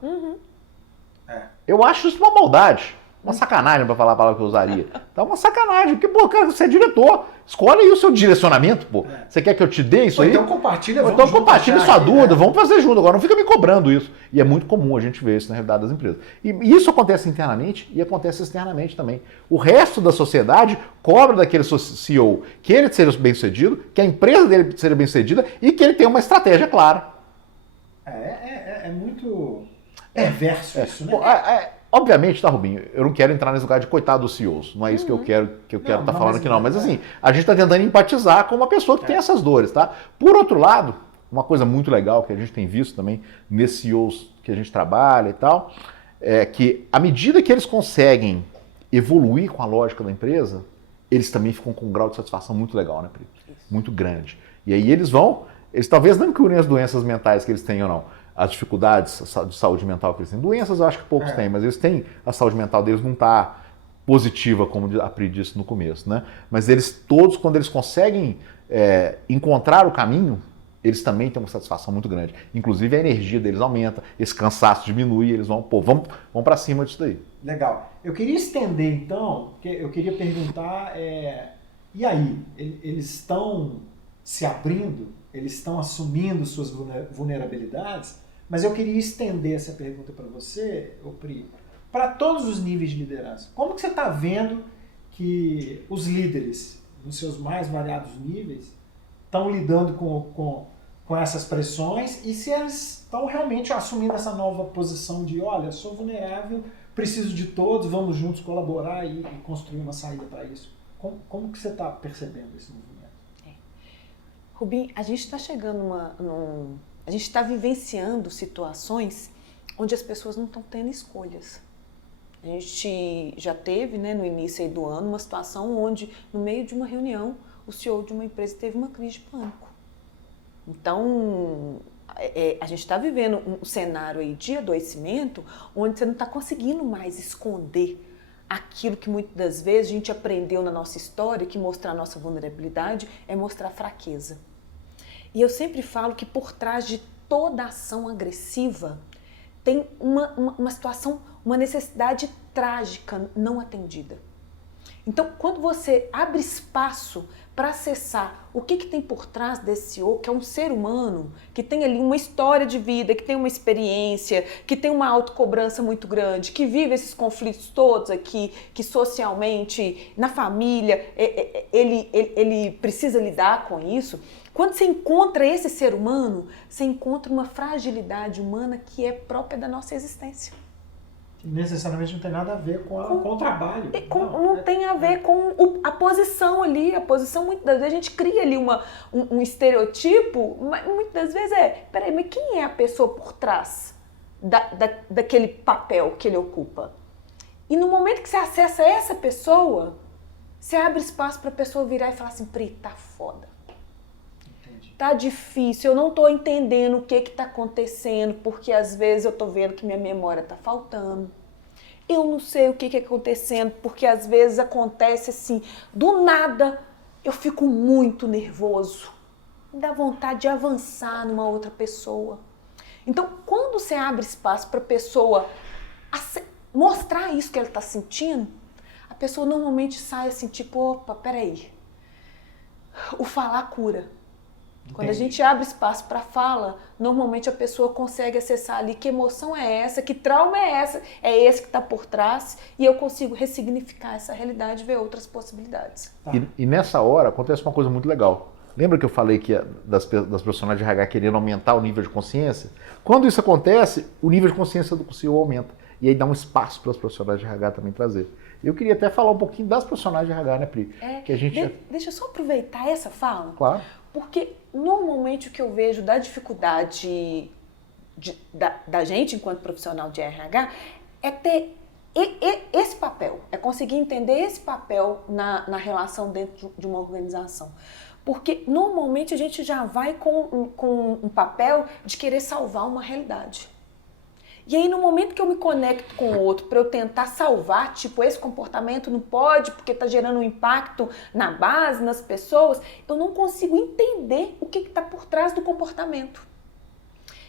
Eu acho isso uma maldade. Uma sacanagem, para falar a palavra que eu usaria. Tá uma sacanagem, porque, pô, cara, você é diretor. Escolhe aí o seu direcionamento, pô. Você quer que eu te dê isso aí? Então compartilha, Então compartilha sua dúvida, vamos fazer junto. Agora não fica me cobrando isso. E é muito comum a gente ver isso na realidade das empresas. E isso acontece internamente e acontece externamente também. O resto da sociedade cobra daquele CEO que ele seja bem-sucedido, que a empresa dele seja bem-sucedida e que ele tenha uma estratégia clara. É muito perverso isso, né? Pô, obviamente, tá, Rubinho, eu não quero entrar nesse lugar de coitado dos CEOs, não é isso que eu quero estar falando aqui não, mas assim, a gente está tentando empatizar com uma pessoa que tem essas dores, tá? Por outro lado, uma coisa muito legal que a gente tem visto também nesses CEOs que a gente trabalha e tal, é que à medida que eles conseguem evoluir com a lógica da empresa, eles também ficam com um grau de satisfação muito legal, né, Pri? Muito grande. E aí eles talvez não curem as doenças mentais que eles tenham, não. As dificuldades de saúde mental que eles têm. Doenças eu acho que poucos têm, mas eles têm, a saúde mental deles não está positiva, como a Pri disse no começo, né? Mas eles todos, quando eles conseguem encontrar o caminho, eles também têm uma satisfação muito grande. Inclusive a energia deles aumenta, esse cansaço diminui e eles vão para cima disso daí. Legal. Eu queria estender então, porque eu queria perguntar, e aí, eles estão se abrindo, eles estão assumindo suas vulnerabilidades, mas eu queria estender essa pergunta para você, Pri, para todos os níveis de liderança. Como que você está vendo que os líderes, nos seus mais variados níveis, estão lidando com essas pressões e se eles estão realmente assumindo essa nova posição de, olha, sou vulnerável, preciso de todos, vamos juntos colaborar e construir uma saída para isso. Como que você está percebendo esse movimento? Rubim, a gente está chegando a gente está vivenciando situações onde as pessoas não estão tendo escolhas. A gente já teve, né, no início aí do ano, uma situação onde, no meio de uma reunião, o CEO de uma empresa teve uma crise de pânico. Então, a gente está vivendo um cenário aí de adoecimento onde você não está conseguindo mais esconder aquilo que muitas das vezes a gente aprendeu na nossa história, que mostrar a nossa vulnerabilidade é mostrar fraqueza. E eu sempre falo que por trás de toda ação agressiva tem uma situação, uma necessidade trágica não atendida. Então, quando você abre espaço para acessar o que tem por trás desse CEO, que é um ser humano, que tem ali uma história de vida, que tem uma experiência, que tem uma autocobrança muito grande, que vive esses conflitos todos aqui, que socialmente, na família, ele precisa lidar com isso. Quando você encontra esse ser humano, você encontra uma fragilidade humana que é própria da nossa existência. Necessariamente não tem nada a ver com o trabalho. Não tem a ver com a posição ali. A posição, muitas das vezes, a gente cria ali um estereotipo, mas muitas das vezes peraí, mas quem é a pessoa por trás daquele papel que ele ocupa? E no momento que você acessa essa pessoa, você abre espaço para a pessoa virar e falar assim, Pri, tá foda. Tá difícil, eu não tô entendendo o que tá acontecendo, porque às vezes eu tô vendo que minha memória tá faltando. Eu não sei o que é acontecendo, porque às vezes acontece assim, do nada eu fico muito nervoso. Me dá vontade de avançar numa outra pessoa. Então, quando você abre espaço para a pessoa mostrar isso que ela tá sentindo, a pessoa normalmente sai assim, tipo, opa, peraí. O falar cura. Quando a gente abre espaço para fala, normalmente a pessoa consegue acessar ali que emoção é essa, que trauma é esse que está por trás, e eu consigo ressignificar essa realidade e ver outras possibilidades. Tá. E nessa hora acontece uma coisa muito legal. Lembra que eu falei que das profissionais de RH querendo aumentar o nível de consciência? Quando isso acontece, o nível de consciência do CEO aumenta. E aí dá um espaço para os profissionais de RH também trazer. Eu queria até falar um pouquinho das profissionais de RH, né, Pri? Que a gente... Deixa eu só aproveitar essa fala. Claro. Porque normalmente o que eu vejo da dificuldade da gente enquanto profissional de RH é ter esse papel, é conseguir entender esse papel na relação dentro de uma organização. Porque normalmente a gente já vai com um papel de querer salvar uma realidade. E aí, no momento que eu me conecto com o outro para eu tentar salvar, tipo, esse comportamento não pode porque está gerando um impacto na base, nas pessoas, eu não consigo entender o que está por trás do comportamento.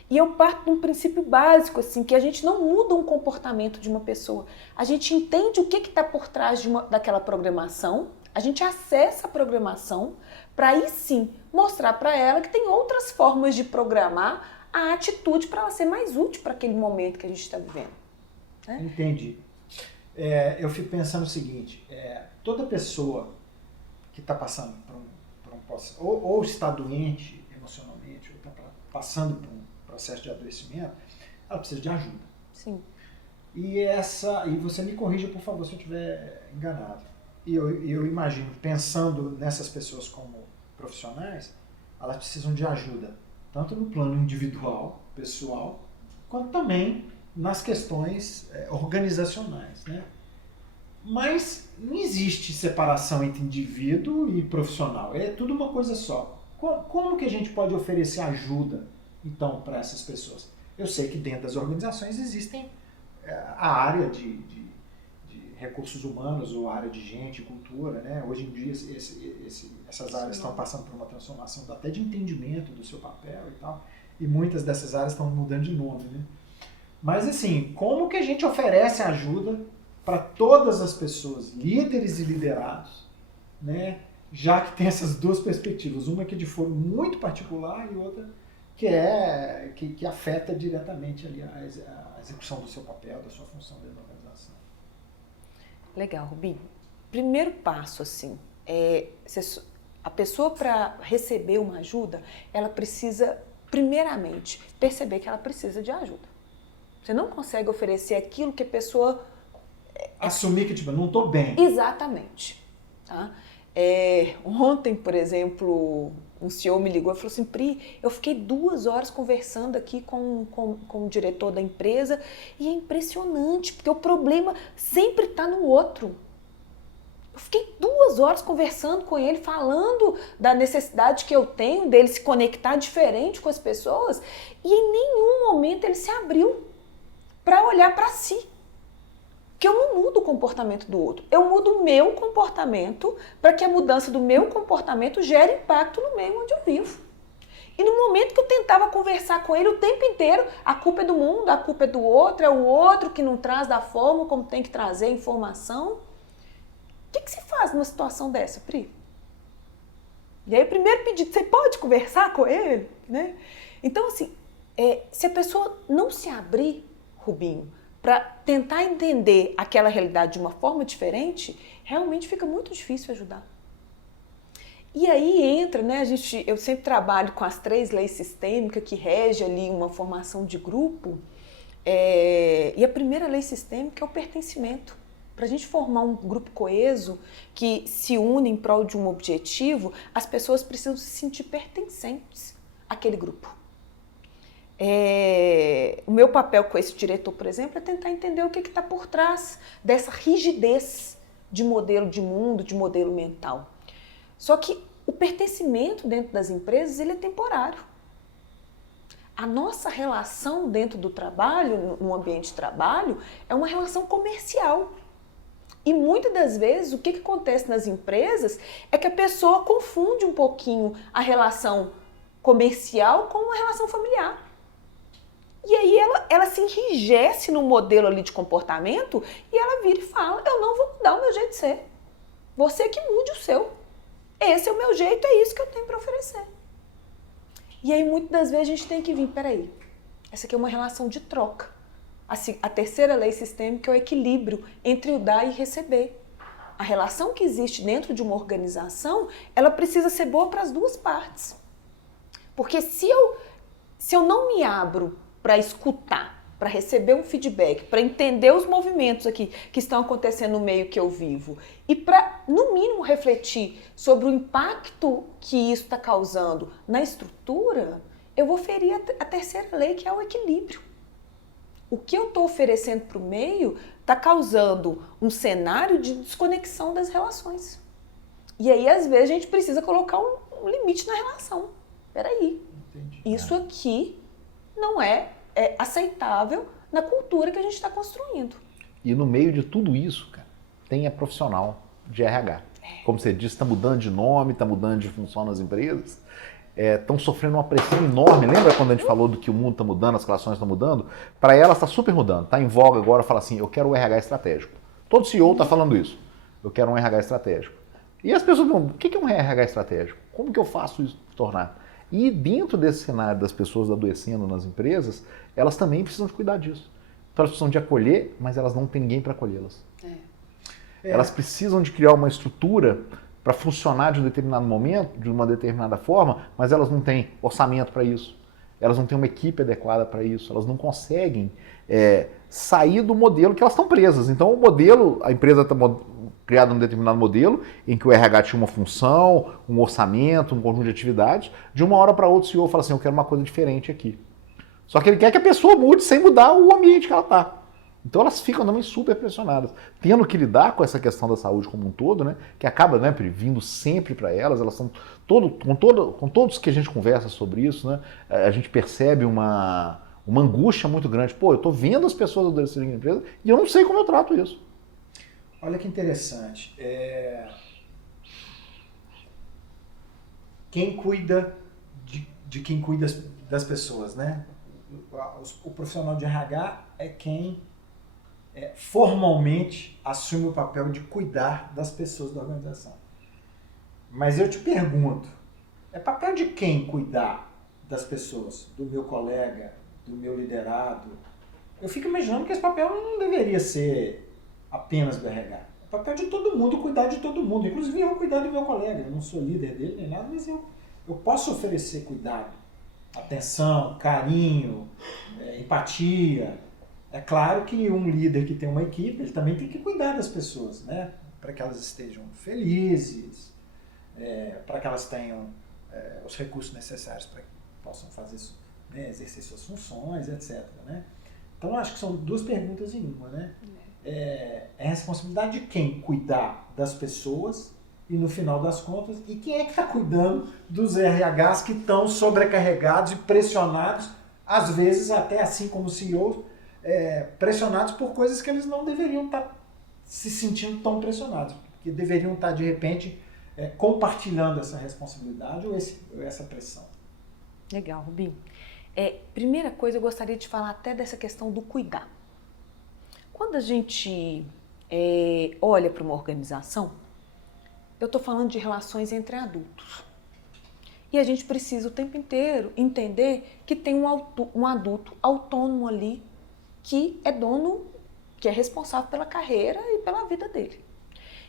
E eu parto de um princípio básico, assim, que a gente não muda um comportamento de uma pessoa. A gente entende o que está por trás daquela programação, a gente acessa a programação para aí sim mostrar para ela que tem outras formas de programar a atitude para ela ser mais útil para aquele momento que a gente está vivendo. Né? Entendi. Eu fico pensando o seguinte, toda pessoa que está passando por um ou está doente emocionalmente, ou está passando por um processo de adoecimento, ela precisa de ajuda. Sim. E você me corrija, por favor, se eu estiver enganado. E eu imagino, pensando nessas pessoas como profissionais, elas precisam de ajuda, tanto no plano individual, pessoal, quanto também nas questões organizacionais, né? Mas não existe separação entre indivíduo e profissional, é tudo uma coisa só. Como que a gente pode oferecer ajuda, então, para essas pessoas? Eu sei que dentro das organizações existem a área de recursos humanos ou área de gente, cultura, né? Hoje em dia essas áreas estão passando por uma transformação até de entendimento do seu papel e tal, e muitas dessas áreas estão mudando de nome, né? Mas assim, como que a gente oferece ajuda para todas as pessoas, líderes e liderados, né? Já que tem essas duas perspectivas, uma que é de foro muito particular e outra que afeta diretamente ali a execução do seu papel, da sua função dentro da organização. Legal, Rubinho. Primeiro passo, assim, a pessoa para receber uma ajuda, ela precisa, primeiramente, perceber que ela precisa de ajuda. Você não consegue oferecer aquilo que a pessoa... Assumir que, tipo, não estou bem. Exatamente. Tá? Ontem, por exemplo, um CEO me ligou e falou assim, Pri, eu fiquei 2 horas conversando aqui com o diretor da empresa e é impressionante, porque o problema sempre está no outro. Eu fiquei 2 horas conversando com ele, falando da necessidade que eu tenho dele se conectar diferente com as pessoas e em nenhum momento ele se abriu para olhar para si. Porque eu não mudo o comportamento do outro, eu mudo o meu comportamento para que a mudança do meu comportamento gere impacto no meio onde eu vivo. E no momento que eu tentava conversar com ele o tempo inteiro, a culpa é do mundo, a culpa é do outro, é o outro que não traz da forma como tem que trazer a informação. O que se faz numa situação dessa, Pri? E aí, primeiro pedido, você pode conversar com ele? Né? Então, assim, se a pessoa não se abrir, Rubinho, para tentar entender aquela realidade de uma forma diferente, realmente fica muito difícil ajudar. E aí entra, né, eu sempre trabalho com as 3 leis sistêmicas que regem ali uma formação de grupo, e a primeira lei sistêmica é o pertencimento. Para a gente formar um grupo coeso que se une em prol de um objetivo, as pessoas precisam se sentir pertencentes àquele grupo. O meu papel com esse diretor, por exemplo, é tentar entender o que está por trás dessa rigidez de modelo de mundo, de modelo mental. Só que o pertencimento dentro das empresas ele é temporário. A nossa relação dentro do trabalho, no ambiente de trabalho, é uma relação comercial. E muitas das vezes o que acontece nas empresas é que a pessoa confunde um pouquinho a relação comercial com uma relação familiar. E aí ela se enrijece no modelo ali de comportamento e ela vira e fala, eu não vou mudar o meu jeito de ser. Você que mude o seu. Esse é o meu jeito, é isso que eu tenho para oferecer. E aí muitas das vezes a gente tem que vir, peraí, essa aqui é uma relação de troca. A terceira lei sistêmica é o equilíbrio entre o dar e receber. A relação que existe dentro de uma organização, ela precisa ser boa para as duas partes. Porque se eu não me abro para escutar, para receber um feedback, para entender os movimentos aqui que estão acontecendo no meio que eu vivo e para, no mínimo, refletir sobre o impacto que isso está causando na estrutura, eu vou ferir a terceira lei, que é o equilíbrio. O que eu estou oferecendo para o meio está causando um cenário de desconexão das relações. E aí, às vezes, a gente precisa colocar um limite na relação. Peraí, isso aqui não é aceitável na cultura que a gente está construindo. E no meio de tudo isso, cara, tem a profissional de RH. Como você disse, está mudando de nome, está mudando de função nas empresas, estão sofrendo uma pressão enorme. Lembra quando a gente falou do que o mundo está mudando, as relações estão mudando? Para elas está super mudando, está em voga agora, fala assim, eu quero um RH estratégico. Todo CEO está falando isso, eu quero um RH estratégico. E as pessoas vão, o que é um RH estratégico? Como que eu faço isso tornar? E dentro desse cenário das pessoas adoecendo nas empresas, elas também precisam de cuidar disso. Então elas precisam de acolher, mas elas não têm ninguém para acolhê-las. Elas precisam de criar uma estrutura para funcionar de um determinado momento, de uma determinada forma, mas elas não têm orçamento para isso. Elas não têm uma equipe adequada para isso. Elas não conseguem sair do modelo que elas estão presas. Então o modelo, a empresa está criado um determinado modelo em que o RH tinha uma função, um orçamento, um conjunto de atividades. De uma hora para outra o CEO fala assim, eu quero uma coisa diferente aqui. Só que ele quer que a pessoa mude sem mudar o ambiente que ela está. Então elas ficam também super pressionadas, tendo que lidar com essa questão da saúde como um todo, né, que acaba, né, vindo sempre para elas são com todos que a gente conversa sobre isso, né, a gente percebe uma angústia muito grande. Pô, eu estou vendo as pessoas adoecerem na empresa e eu não sei como eu trato isso. Olha que interessante. Quem cuida de quem cuida das pessoas, né? O profissional de RH é quem formalmente assume o papel de cuidar das pessoas da organização. Mas eu te pergunto, é papel de quem cuidar das pessoas? Do meu colega, do meu liderado? Eu fico imaginando que esse papel não deveria ser apenas do RH. É papel de todo mundo cuidar de todo mundo. Inclusive eu vou cuidar do meu colega. Eu não sou líder dele nem nada, mas eu posso oferecer cuidado, atenção, carinho, empatia. É claro que um líder que tem uma equipe, ele também tem que cuidar das pessoas, né? Para que elas estejam felizes, para que elas tenham os recursos necessários para que possam fazer, né, exercer suas funções, etc. Né? Então, acho que são duas perguntas em uma. Né? É a responsabilidade de quem cuidar das pessoas e, no final das contas, e quem é que está cuidando dos RHs que estão sobrecarregados e pressionados, às vezes até assim como CEOs, pressionados por coisas que eles não deveriam estar se sentindo tão pressionados, que deveriam estar, de repente, compartilhando essa responsabilidade ou essa pressão. Legal, Rubinho. Primeira coisa, eu gostaria de falar até dessa questão do cuidar. Quando a gente olha para uma organização, eu estou falando de relações entre adultos. E a gente precisa o tempo inteiro entender que tem um adulto autônomo ali que é dono, que é responsável pela carreira e pela vida dele.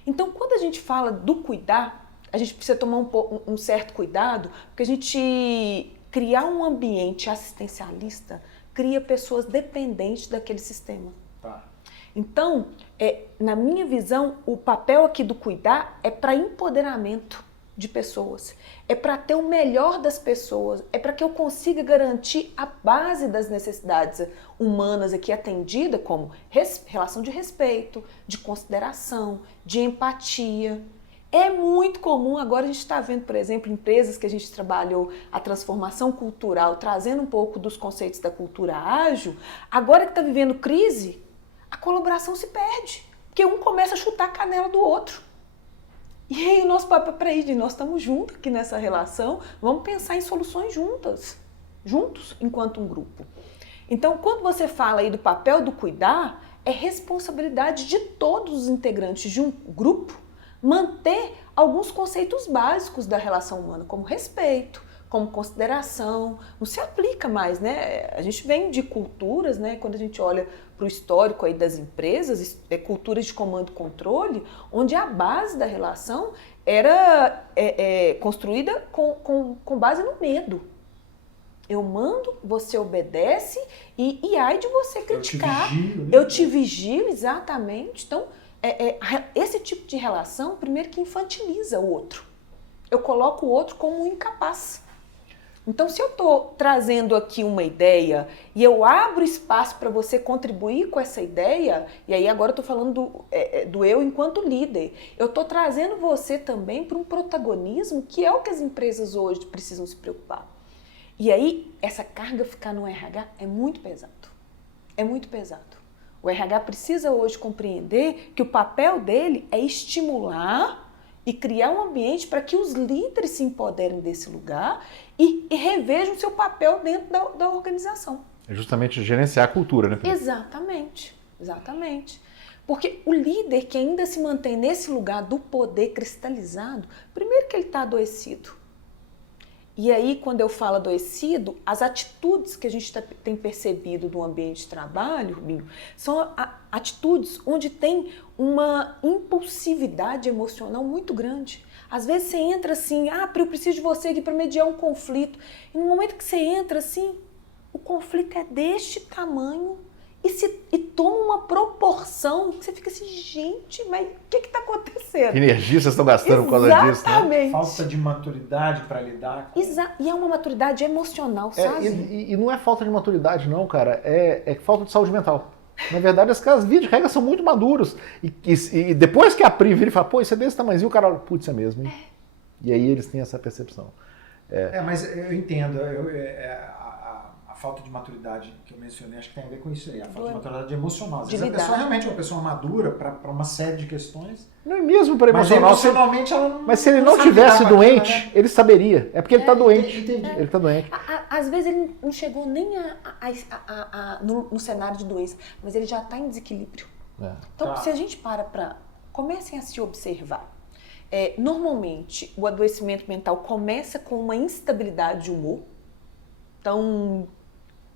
Então, quando a gente fala do cuidar, a gente precisa tomar um certo cuidado, porque a gente criar um ambiente assistencialista cria pessoas dependentes daquele sistema. Tá. Então, na minha visão, o papel aqui do cuidar é para empoderamento de pessoas, é para ter o melhor das pessoas, é para que eu consiga garantir a base das necessidades humanas aqui atendida, como relação de respeito, de consideração, de empatia. É muito comum, agora a gente está vendo, por exemplo, empresas que a gente trabalhou a transformação cultural, trazendo um pouco dos conceitos da cultura ágil, agora que está vivendo crise, a colaboração se perde, porque um começa a chutar a canela do outro. E aí o nosso papel, peraí, nós estamos juntos aqui nessa relação, vamos pensar em soluções juntos, enquanto um grupo. Então, quando você fala aí do papel do cuidar, é responsabilidade de todos os integrantes de um grupo manter alguns conceitos básicos da relação humana, como respeito, como consideração, não se aplica mais, né? A gente vem de culturas, né? Quando a gente olha para o histórico aí das empresas, culturas de comando e controle, onde a base da relação era construída com base no medo. Eu mando, você obedece e ai de você criticar. Eu te vigio, exatamente. Então, esse tipo de relação, primeiro que infantiliza o outro. Eu coloco o outro como um incapaz. Então, se eu estou trazendo aqui uma ideia e eu abro espaço para você contribuir com essa ideia, e aí agora eu estou falando do eu enquanto líder, eu estou trazendo você também para um protagonismo que é o que as empresas hoje precisam se preocupar. E aí, essa carga ficar no RH é muito pesado. É muito pesado. O RH precisa hoje compreender que o papel dele é estimular e criar um ambiente para que os líderes se empoderem desse lugar e revejam seu papel dentro da organização. É justamente gerenciar a cultura, né, Felipe? Exatamente, exatamente. Porque o líder que ainda se mantém nesse lugar do poder cristalizado, primeiro que ele está adoecido. E aí, quando eu falo adoecido, as atitudes que a gente tem percebido do ambiente de trabalho, Rubinho, são atitudes onde tem uma impulsividade emocional muito grande. Às vezes você entra assim, eu preciso de você aqui para mediar um conflito. E no momento que você entra assim, o conflito é deste tamanho e toma uma proporção que você fica assim, gente, mas o que está acontecendo? Que energia vocês estão gastando por causa disso, né? Exatamente. Falta de maturidade para lidar com... E é uma maturidade emocional, sabe? E não é falta de maturidade não, cara, é falta de saúde mental. Na verdade, esses caras de regra são muito maduros. E depois que a Pri vira e fala, pô, isso é desse tamanhozinho, o cara olha, putz, é mesmo, hein? E aí eles têm essa percepção. Mas eu entendo. A falta de maturidade que eu mencionei, acho que tem a ver com isso aí, a falta de Do- maturidade emocional. Às de vezes a pessoa lidar. realmente é uma pessoa madura para uma série de questões, Não é mesmo para mas emocional. emocionalmente ela não. Mas se ele não sabe lidar tivesse com aquilo, doente, né? ele saberia. É porque ele está doente. entendi. Ele está doente. Às vezes ele não chegou nem no cenário de doença, mas ele já está em desequilíbrio. É. Então, Tá. se a gente comecem a se observar. Normalmente, o adoecimento mental começa com uma instabilidade de humor. Então,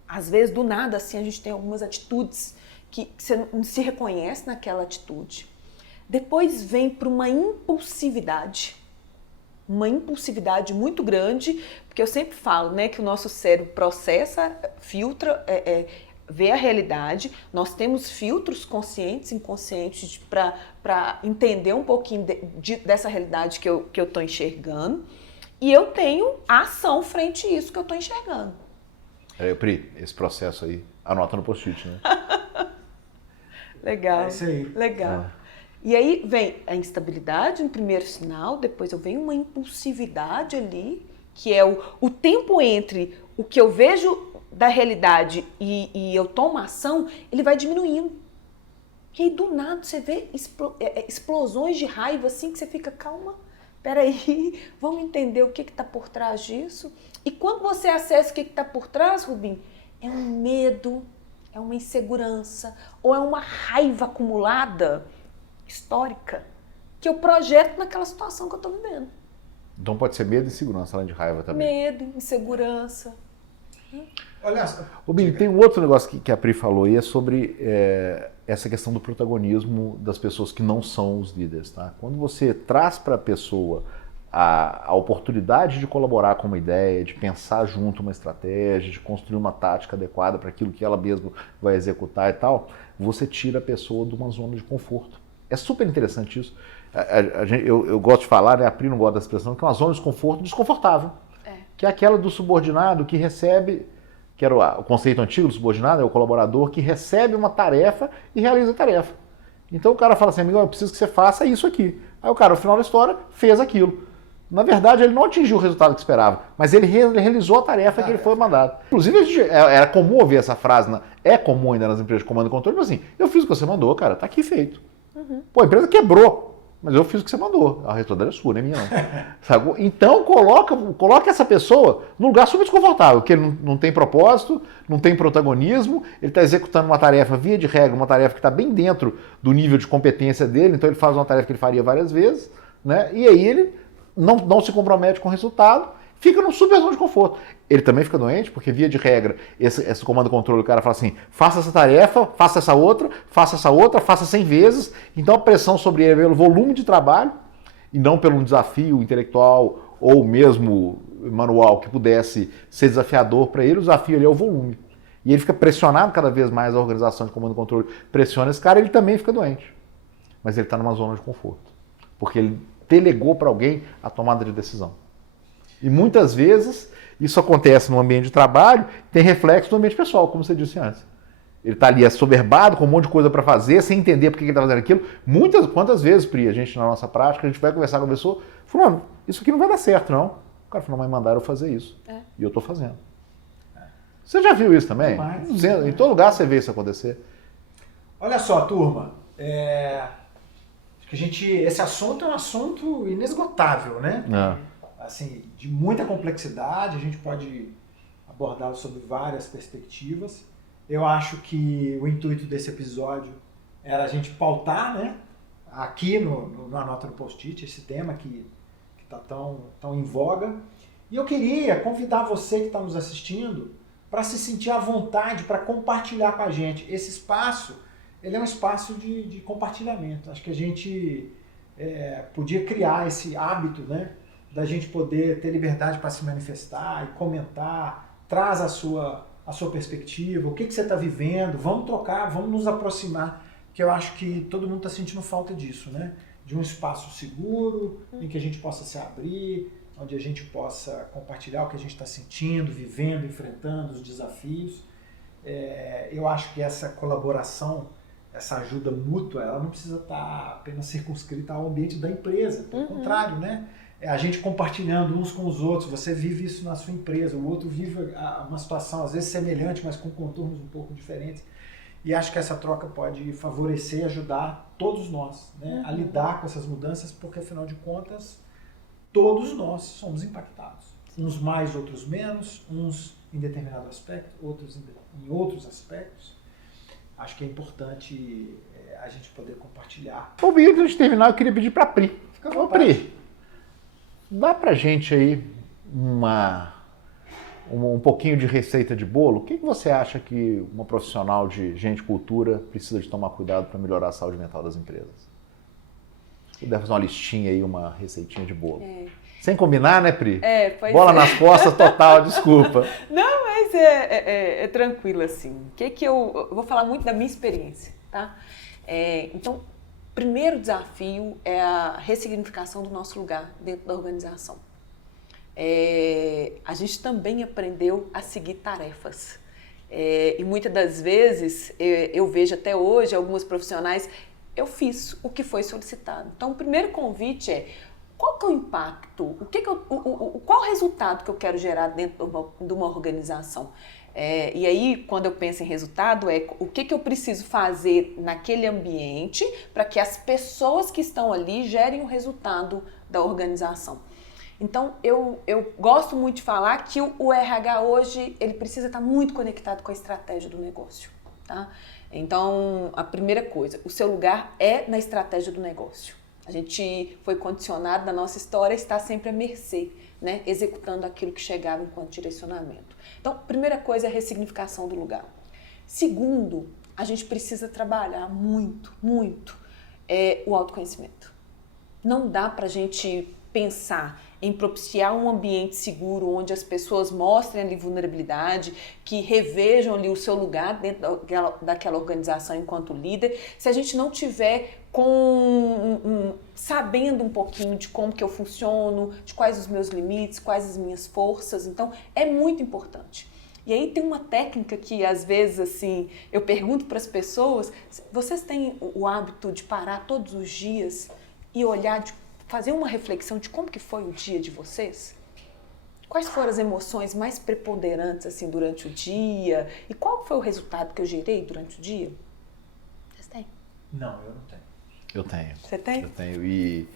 às vezes, do nada, assim, a gente tem algumas atitudes que você não se reconhece naquela atitude. Depois vem para uma impulsividade muito grande, porque eu sempre falo, né, que o nosso cérebro processa, filtra, vê a realidade. Nós temos filtros conscientes e inconscientes para entender um pouquinho dessa realidade que eu estou enxergando. E eu tenho ação frente a isso que eu estou enxergando. Pri, esse processo aí, anota no post-it, né? Legal. É isso aí. Legal. E aí vem a instabilidade, um primeiro sinal, depois eu venho uma impulsividade ali, que é o tempo entre o que eu vejo da realidade e eu tomo ação, ele vai diminuindo. E aí do nada você vê explosões de raiva assim, que você fica, calma, peraí, vamos entender o que está por trás disso. E quando você acessa o que está por trás, Rubim, é um medo, é uma insegurança, ou é uma raiva acumulada histórica que eu projeto naquela situação que eu estou vivendo. Então pode ser medo e insegurança, além de raiva também. Medo, insegurança. Olha, Bim, tem um outro negócio que a Pri falou aí, é sobre essa questão do protagonismo das pessoas que não são os líderes. Tá? Quando você traz para a pessoa a oportunidade de colaborar com uma ideia, de pensar junto uma estratégia, de construir uma tática adequada para aquilo que ela mesma vai executar e tal, você tira a pessoa de uma zona de conforto. É super interessante isso. Eu gosto de falar, né, a Pri não gosta da expressão, que é uma zona de conforto desconfortável. Que é aquela do subordinado que recebe, que era o conceito antigo do subordinado, é o colaborador que recebe uma tarefa e realiza a tarefa. Então o cara fala assim, amigo, eu preciso que você faça isso aqui. Aí o cara, no final da história, fez aquilo. Na verdade, ele não atingiu o resultado que esperava, mas ele realizou a tarefa que ele foi mandado. Inclusive, era comum ouvir essa frase, é comum ainda nas empresas de comando e controle, mas assim, eu fiz o que você mandou, cara, tá aqui feito. Pô, a empresa quebrou. Mas eu fiz o que você mandou. A responsabilidade é sua, não é minha não. Sabe? Então coloca essa pessoa num lugar super desconfortável, que ele não tem propósito, não tem protagonismo, ele está executando uma tarefa, via de regra, uma tarefa que está bem dentro do nível de competência dele, então ele faz uma tarefa que ele faria várias vezes, né? E aí ele não se compromete com o resultado, fica num super zona de conforto. Ele também fica doente, porque via de regra, esse comando controle, o cara fala assim, faça essa tarefa, faça essa outra, faça 100 vezes. Então a pressão sobre ele é pelo volume de trabalho, e não pelo desafio intelectual ou mesmo manual que pudesse ser desafiador para ele, o desafio ali é o volume. E ele fica pressionado cada vez mais, a organização de comando controle pressiona esse cara, ele também fica doente. Mas ele está numa zona de conforto, porque ele delegou para alguém a tomada de decisão. E muitas vezes isso acontece no ambiente de trabalho, tem reflexo no ambiente pessoal, como você disse antes. Ele está ali assoberbado, com um monte de coisa para fazer, sem entender por que ele está fazendo aquilo. Quantas vezes, Pri, a gente na nossa prática, a gente vai conversar com a pessoa, falando, isso aqui não vai dar certo, não. O cara falou, mas mandaram eu fazer isso. E eu estou fazendo. Você já viu isso também? Em todo lugar você vê isso acontecer. Olha só, turma, acho que esse assunto é um assunto inesgotável, né? Assim, de muita complexidade, a gente pode abordá-lo sob várias perspectivas. Eu acho que o intuito desse episódio era a gente pautar, né, aqui no Anota no Post-it, esse tema que está tão em voga. E eu queria convidar você que está nos assistindo para se sentir à vontade, para compartilhar com a gente. Esse espaço, ele é um espaço de compartilhamento. Acho que a gente podia criar esse hábito, né, da gente poder ter liberdade para se manifestar e comentar, traz a sua perspectiva, o que você está vivendo, vamos trocar, vamos nos aproximar, que eu acho que todo mundo está sentindo falta disso, né? De um espaço seguro, em que a gente possa se abrir, onde a gente possa compartilhar o que a gente está sentindo, vivendo, enfrentando os desafios. Eu acho que essa colaboração, essa ajuda mútua, ela não precisa estar apenas circunscrita ao ambiente da empresa, pelo contrário, né? a gente compartilhando uns com os outros, você vive isso na sua empresa, o outro vive uma situação às vezes semelhante, mas com contornos um pouco diferentes. E acho que essa troca pode favorecer e ajudar todos nós, né, a lidar com essas mudanças, porque afinal de contas, todos nós somos impactados. Uns mais, outros menos, uns em determinado aspecto, outros em outros aspectos. Acho que é importante a gente poder compartilhar. Bom, antes de terminar, eu queria pedir para a Pri. Fica à vontade. Pri, dá pra gente aí um pouquinho de receita de bolo. O que você acha que uma profissional de gente cultura precisa de tomar cuidado para melhorar a saúde mental das empresas? Se puder fazer uma listinha aí, uma receitinha de bolo. Sem combinar, né, Pri? Pois Bola nas costas total, desculpa. Não, mas é tranquilo assim. Eu vou falar muito da minha experiência, tá? Então, o primeiro desafio é a ressignificação do nosso lugar dentro da organização. A gente também aprendeu a seguir tarefas. E muitas das vezes, eu vejo até hoje alguns profissionais, eu fiz o que foi solicitado. Então, o primeiro convite é: qual que é o impacto? Qual o resultado que eu quero gerar dentro de uma organização? E aí, quando eu penso em resultado, o que eu preciso fazer naquele ambiente para que as pessoas que estão ali gerem o resultado da organização. Então, eu gosto muito de falar que o RH hoje, ele precisa estar muito conectado com a estratégia do negócio, tá? Então, a primeira coisa, o seu lugar é na estratégia do negócio. A gente foi condicionado na nossa história a estar sempre à mercê, né? Executando aquilo que chegava enquanto direcionamento. Então, primeira coisa é a ressignificação do lugar. Segundo, a gente precisa trabalhar muito o autoconhecimento. Não dá pra gente pensar em propiciar um ambiente seguro onde as pessoas mostrem ali vulnerabilidade, que revejam ali o seu lugar dentro daquela organização enquanto líder, se a gente não tiver sabendo um pouquinho de como que eu funciono, de quais os meus limites, quais as minhas forças. Então, é muito importante. E aí tem uma técnica que às vezes assim, eu pergunto para as pessoas: vocês têm o hábito de parar todos os dias e olhar, fazer uma reflexão de como que foi o dia de vocês? Quais foram as emoções mais preponderantes assim durante o dia? E qual foi o resultado que eu gerei durante o dia? Vocês têm? Não, eu não tenho. Eu tenho. Você tem? Eu tenho. E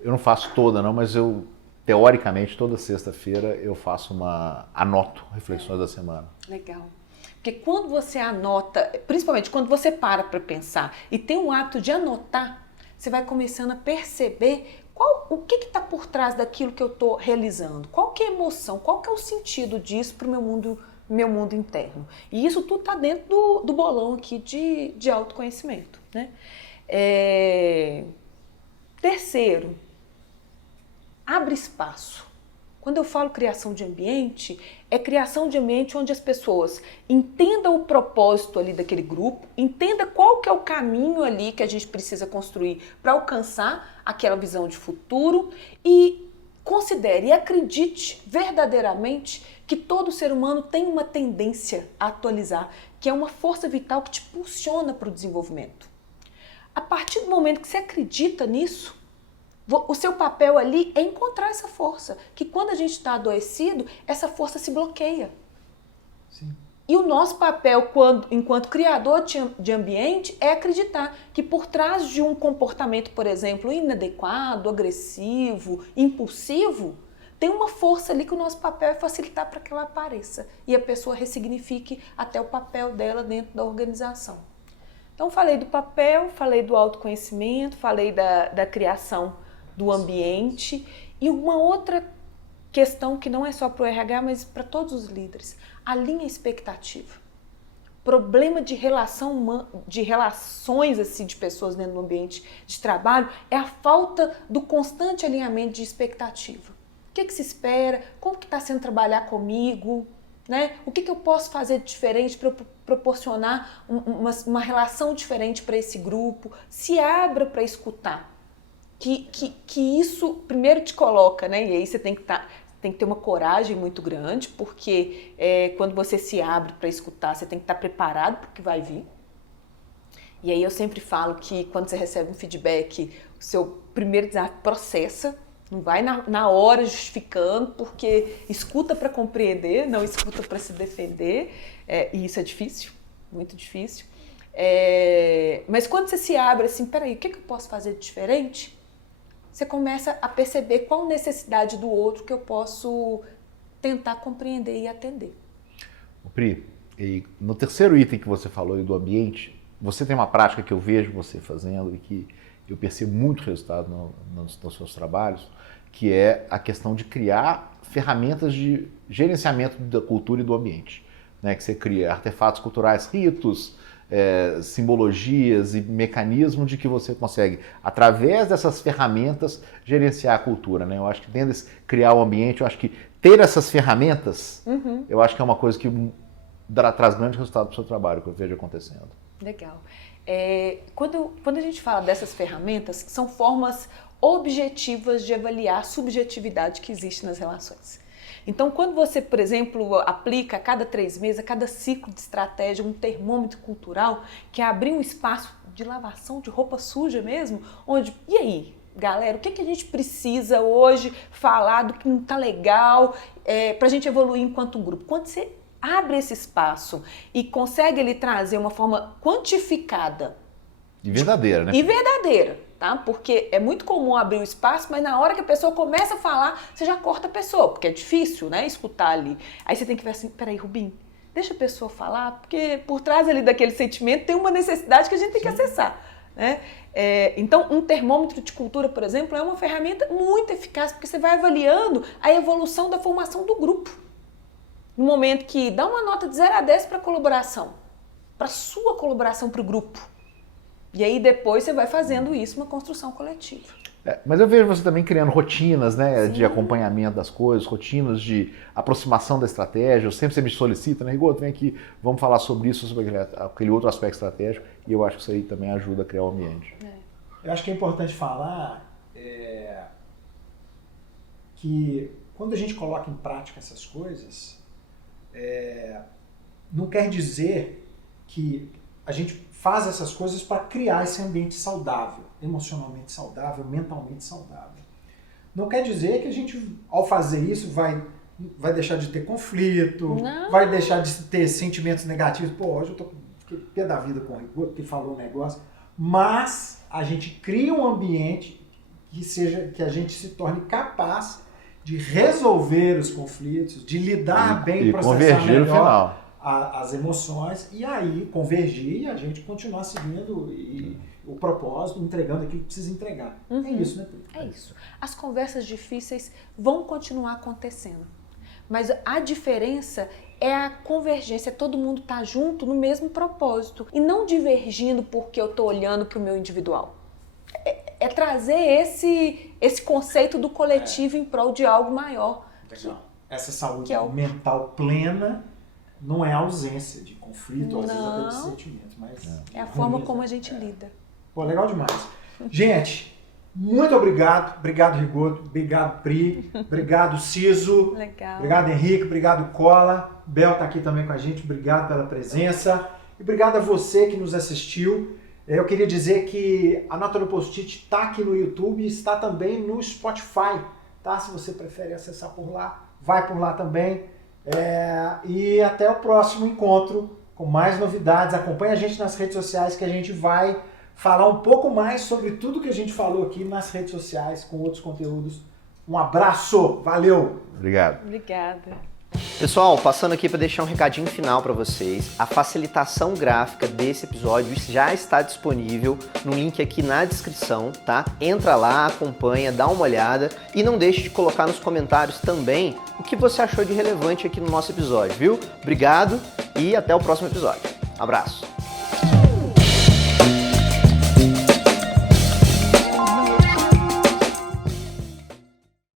eu não faço toda, não, mas eu, teoricamente, toda sexta-feira eu anoto reflexões da semana. Legal. Porque quando você anota, principalmente quando você para pensar e tem o hábito de anotar, você vai começando a perceber o que está por trás daquilo que eu estou realizando. Qual que é a emoção, qual que é o sentido disso para o meu mundo interno. E isso tudo está dentro do bolão aqui de autoconhecimento, né? Terceiro, abre espaço. Quando eu falo criação de ambiente, é criação de ambiente onde as pessoas entendam o propósito ali daquele grupo, entenda qual que é o caminho ali que a gente precisa construir para alcançar aquela visão de futuro e considere e acredite verdadeiramente que todo ser humano tem uma tendência a atualizar, que é uma força vital que te impulsiona para o desenvolvimento. A partir do momento que você acredita nisso, o seu papel ali é encontrar essa força, que quando a gente está adoecido, essa força se bloqueia. Sim. E o nosso papel, enquanto criador de ambiente, é acreditar que por trás de um comportamento, por exemplo, inadequado, agressivo, impulsivo, tem uma força ali que o nosso papel é facilitar para que ela apareça e a pessoa ressignifique até o papel dela dentro da organização. Então, falei do papel, falei do autoconhecimento, falei da criação do ambiente e uma outra questão que não é só para o RH, mas para todos os líderes, alinha a expectativa. Problema de relações assim, de pessoas dentro do ambiente de trabalho é a falta do constante alinhamento de expectativa. O que se espera? Como que está sendo trabalhar comigo? Né? O que eu posso fazer de diferente para proporcionar uma relação diferente para esse grupo? Se abra para escutar. Que isso primeiro te coloca, né? E aí você tem que ter uma coragem muito grande, porque quando você se abre para escutar, você tem que estar preparado para o que vai vir. E aí eu sempre falo que quando você recebe um feedback, o seu primeiro desafio processa, Não vai na hora justificando, porque escuta para compreender, não escuta para se defender, e isso é difícil, muito difícil. Mas quando você se abre assim, peraí, o que eu posso fazer de diferente? Você começa a perceber qual necessidade do outro que eu posso tentar compreender e atender. Pri, e no terceiro item que você falou aí do ambiente, você tem uma prática que eu vejo você fazendo e que eu percebo muito resultado nos seus trabalhos, que é a questão de criar ferramentas de gerenciamento da cultura e do ambiente. Né? Que você cria artefatos culturais, ritos, simbologias e mecanismos de que você consegue, através dessas ferramentas, gerenciar a cultura. Né? Eu acho que dentro de criar o ambiente, eu acho que ter essas ferramentas, eu acho que é uma coisa que traz grande resultado para o seu trabalho, que eu vejo acontecendo. Legal. Quando a gente fala dessas ferramentas, são formas objetivas de avaliar a subjetividade que existe nas relações. Então, quando você, por exemplo, aplica a cada 3 meses, a cada ciclo de estratégia, um termômetro cultural, que é abrir um espaço de lavação de roupa suja mesmo, onde, e aí, galera, o que a gente precisa hoje falar do que não está legal para a gente evoluir enquanto grupo? Quando você abre esse espaço e consegue ele trazer uma forma quantificada. E verdadeira, né? E verdadeira, tá? Porque é muito comum abrir o espaço, mas na hora que a pessoa começa a falar, você já corta a pessoa, porque é difícil, né, escutar ali. Aí você tem que ver assim, peraí, Rubim, deixa a pessoa falar, porque por trás ali daquele sentimento tem uma necessidade que a gente tem que acessar, né? Então, um termômetro de cultura, por exemplo, é uma ferramenta muito eficaz, porque você vai avaliando a evolução da formação do grupo. No momento que dá uma nota de 0 a 10 para a colaboração, para a sua colaboração para o grupo. E aí depois você vai fazendo isso, uma construção coletiva. Mas eu vejo você também criando rotinas, né, de acompanhamento das coisas, rotinas de aproximação da estratégia. Sempre você me solicita, né, Rigoto, vem aqui, vamos falar sobre isso, sobre aquele outro aspecto estratégico, e eu acho que isso aí também ajuda a criar o ambiente. Eu acho que é importante falar que quando a gente coloca em prática essas coisas, não quer dizer que a gente faz essas coisas para criar esse ambiente saudável, emocionalmente saudável, mentalmente saudável. Não quer dizer que a gente, ao fazer isso, vai deixar de ter conflito, vai deixar de ter sentimentos negativos. Pô, hoje eu fiquei pé da vida com o Rigoto, que falou um negócio. Mas a gente cria um ambiente que a gente se torne capaz de resolver os conflitos, de lidar bem, e processar convergir no final. As emoções, e aí convergir e a gente continuar seguindo o propósito, entregando aquilo que precisa entregar. É isso, né, Pri? É isso. As conversas difíceis vão continuar acontecendo, mas a diferença é a convergência, todo mundo tá junto no mesmo propósito e não divergindo porque eu tô olhando para o meu individual. É trazer esse conceito do coletivo em prol de algo maior. Essa saúde mental plena não é a ausência de conflito, às vezes até de sentimento, mas é a forma como a gente lida. Pô, legal demais. Gente, muito obrigado. Obrigado, Rigoto. Obrigado, Pri. Obrigado, Ciso. Legal. Obrigado, Henrique. Obrigado, Cola. Bel tá aqui também com a gente. Obrigado pela presença. E obrigado a você que nos assistiu. Eu queria dizer que a Nota no Post-it está aqui no YouTube e está também no Spotify, tá? Se você prefere acessar por lá, vai por lá também. E até o próximo encontro com mais novidades. Acompanhe a gente nas redes sociais que a gente vai falar um pouco mais sobre tudo que a gente falou aqui nas redes sociais com outros conteúdos. Um abraço, valeu! Obrigado. Obrigada. Pessoal, passando aqui para deixar um recadinho final para vocês, a facilitação gráfica desse episódio já está disponível no link aqui na descrição, tá? Entra lá, acompanha, dá uma olhada e não deixe de colocar nos comentários também o que você achou de relevante aqui no nosso episódio, viu? Obrigado e até o próximo episódio. Abraço!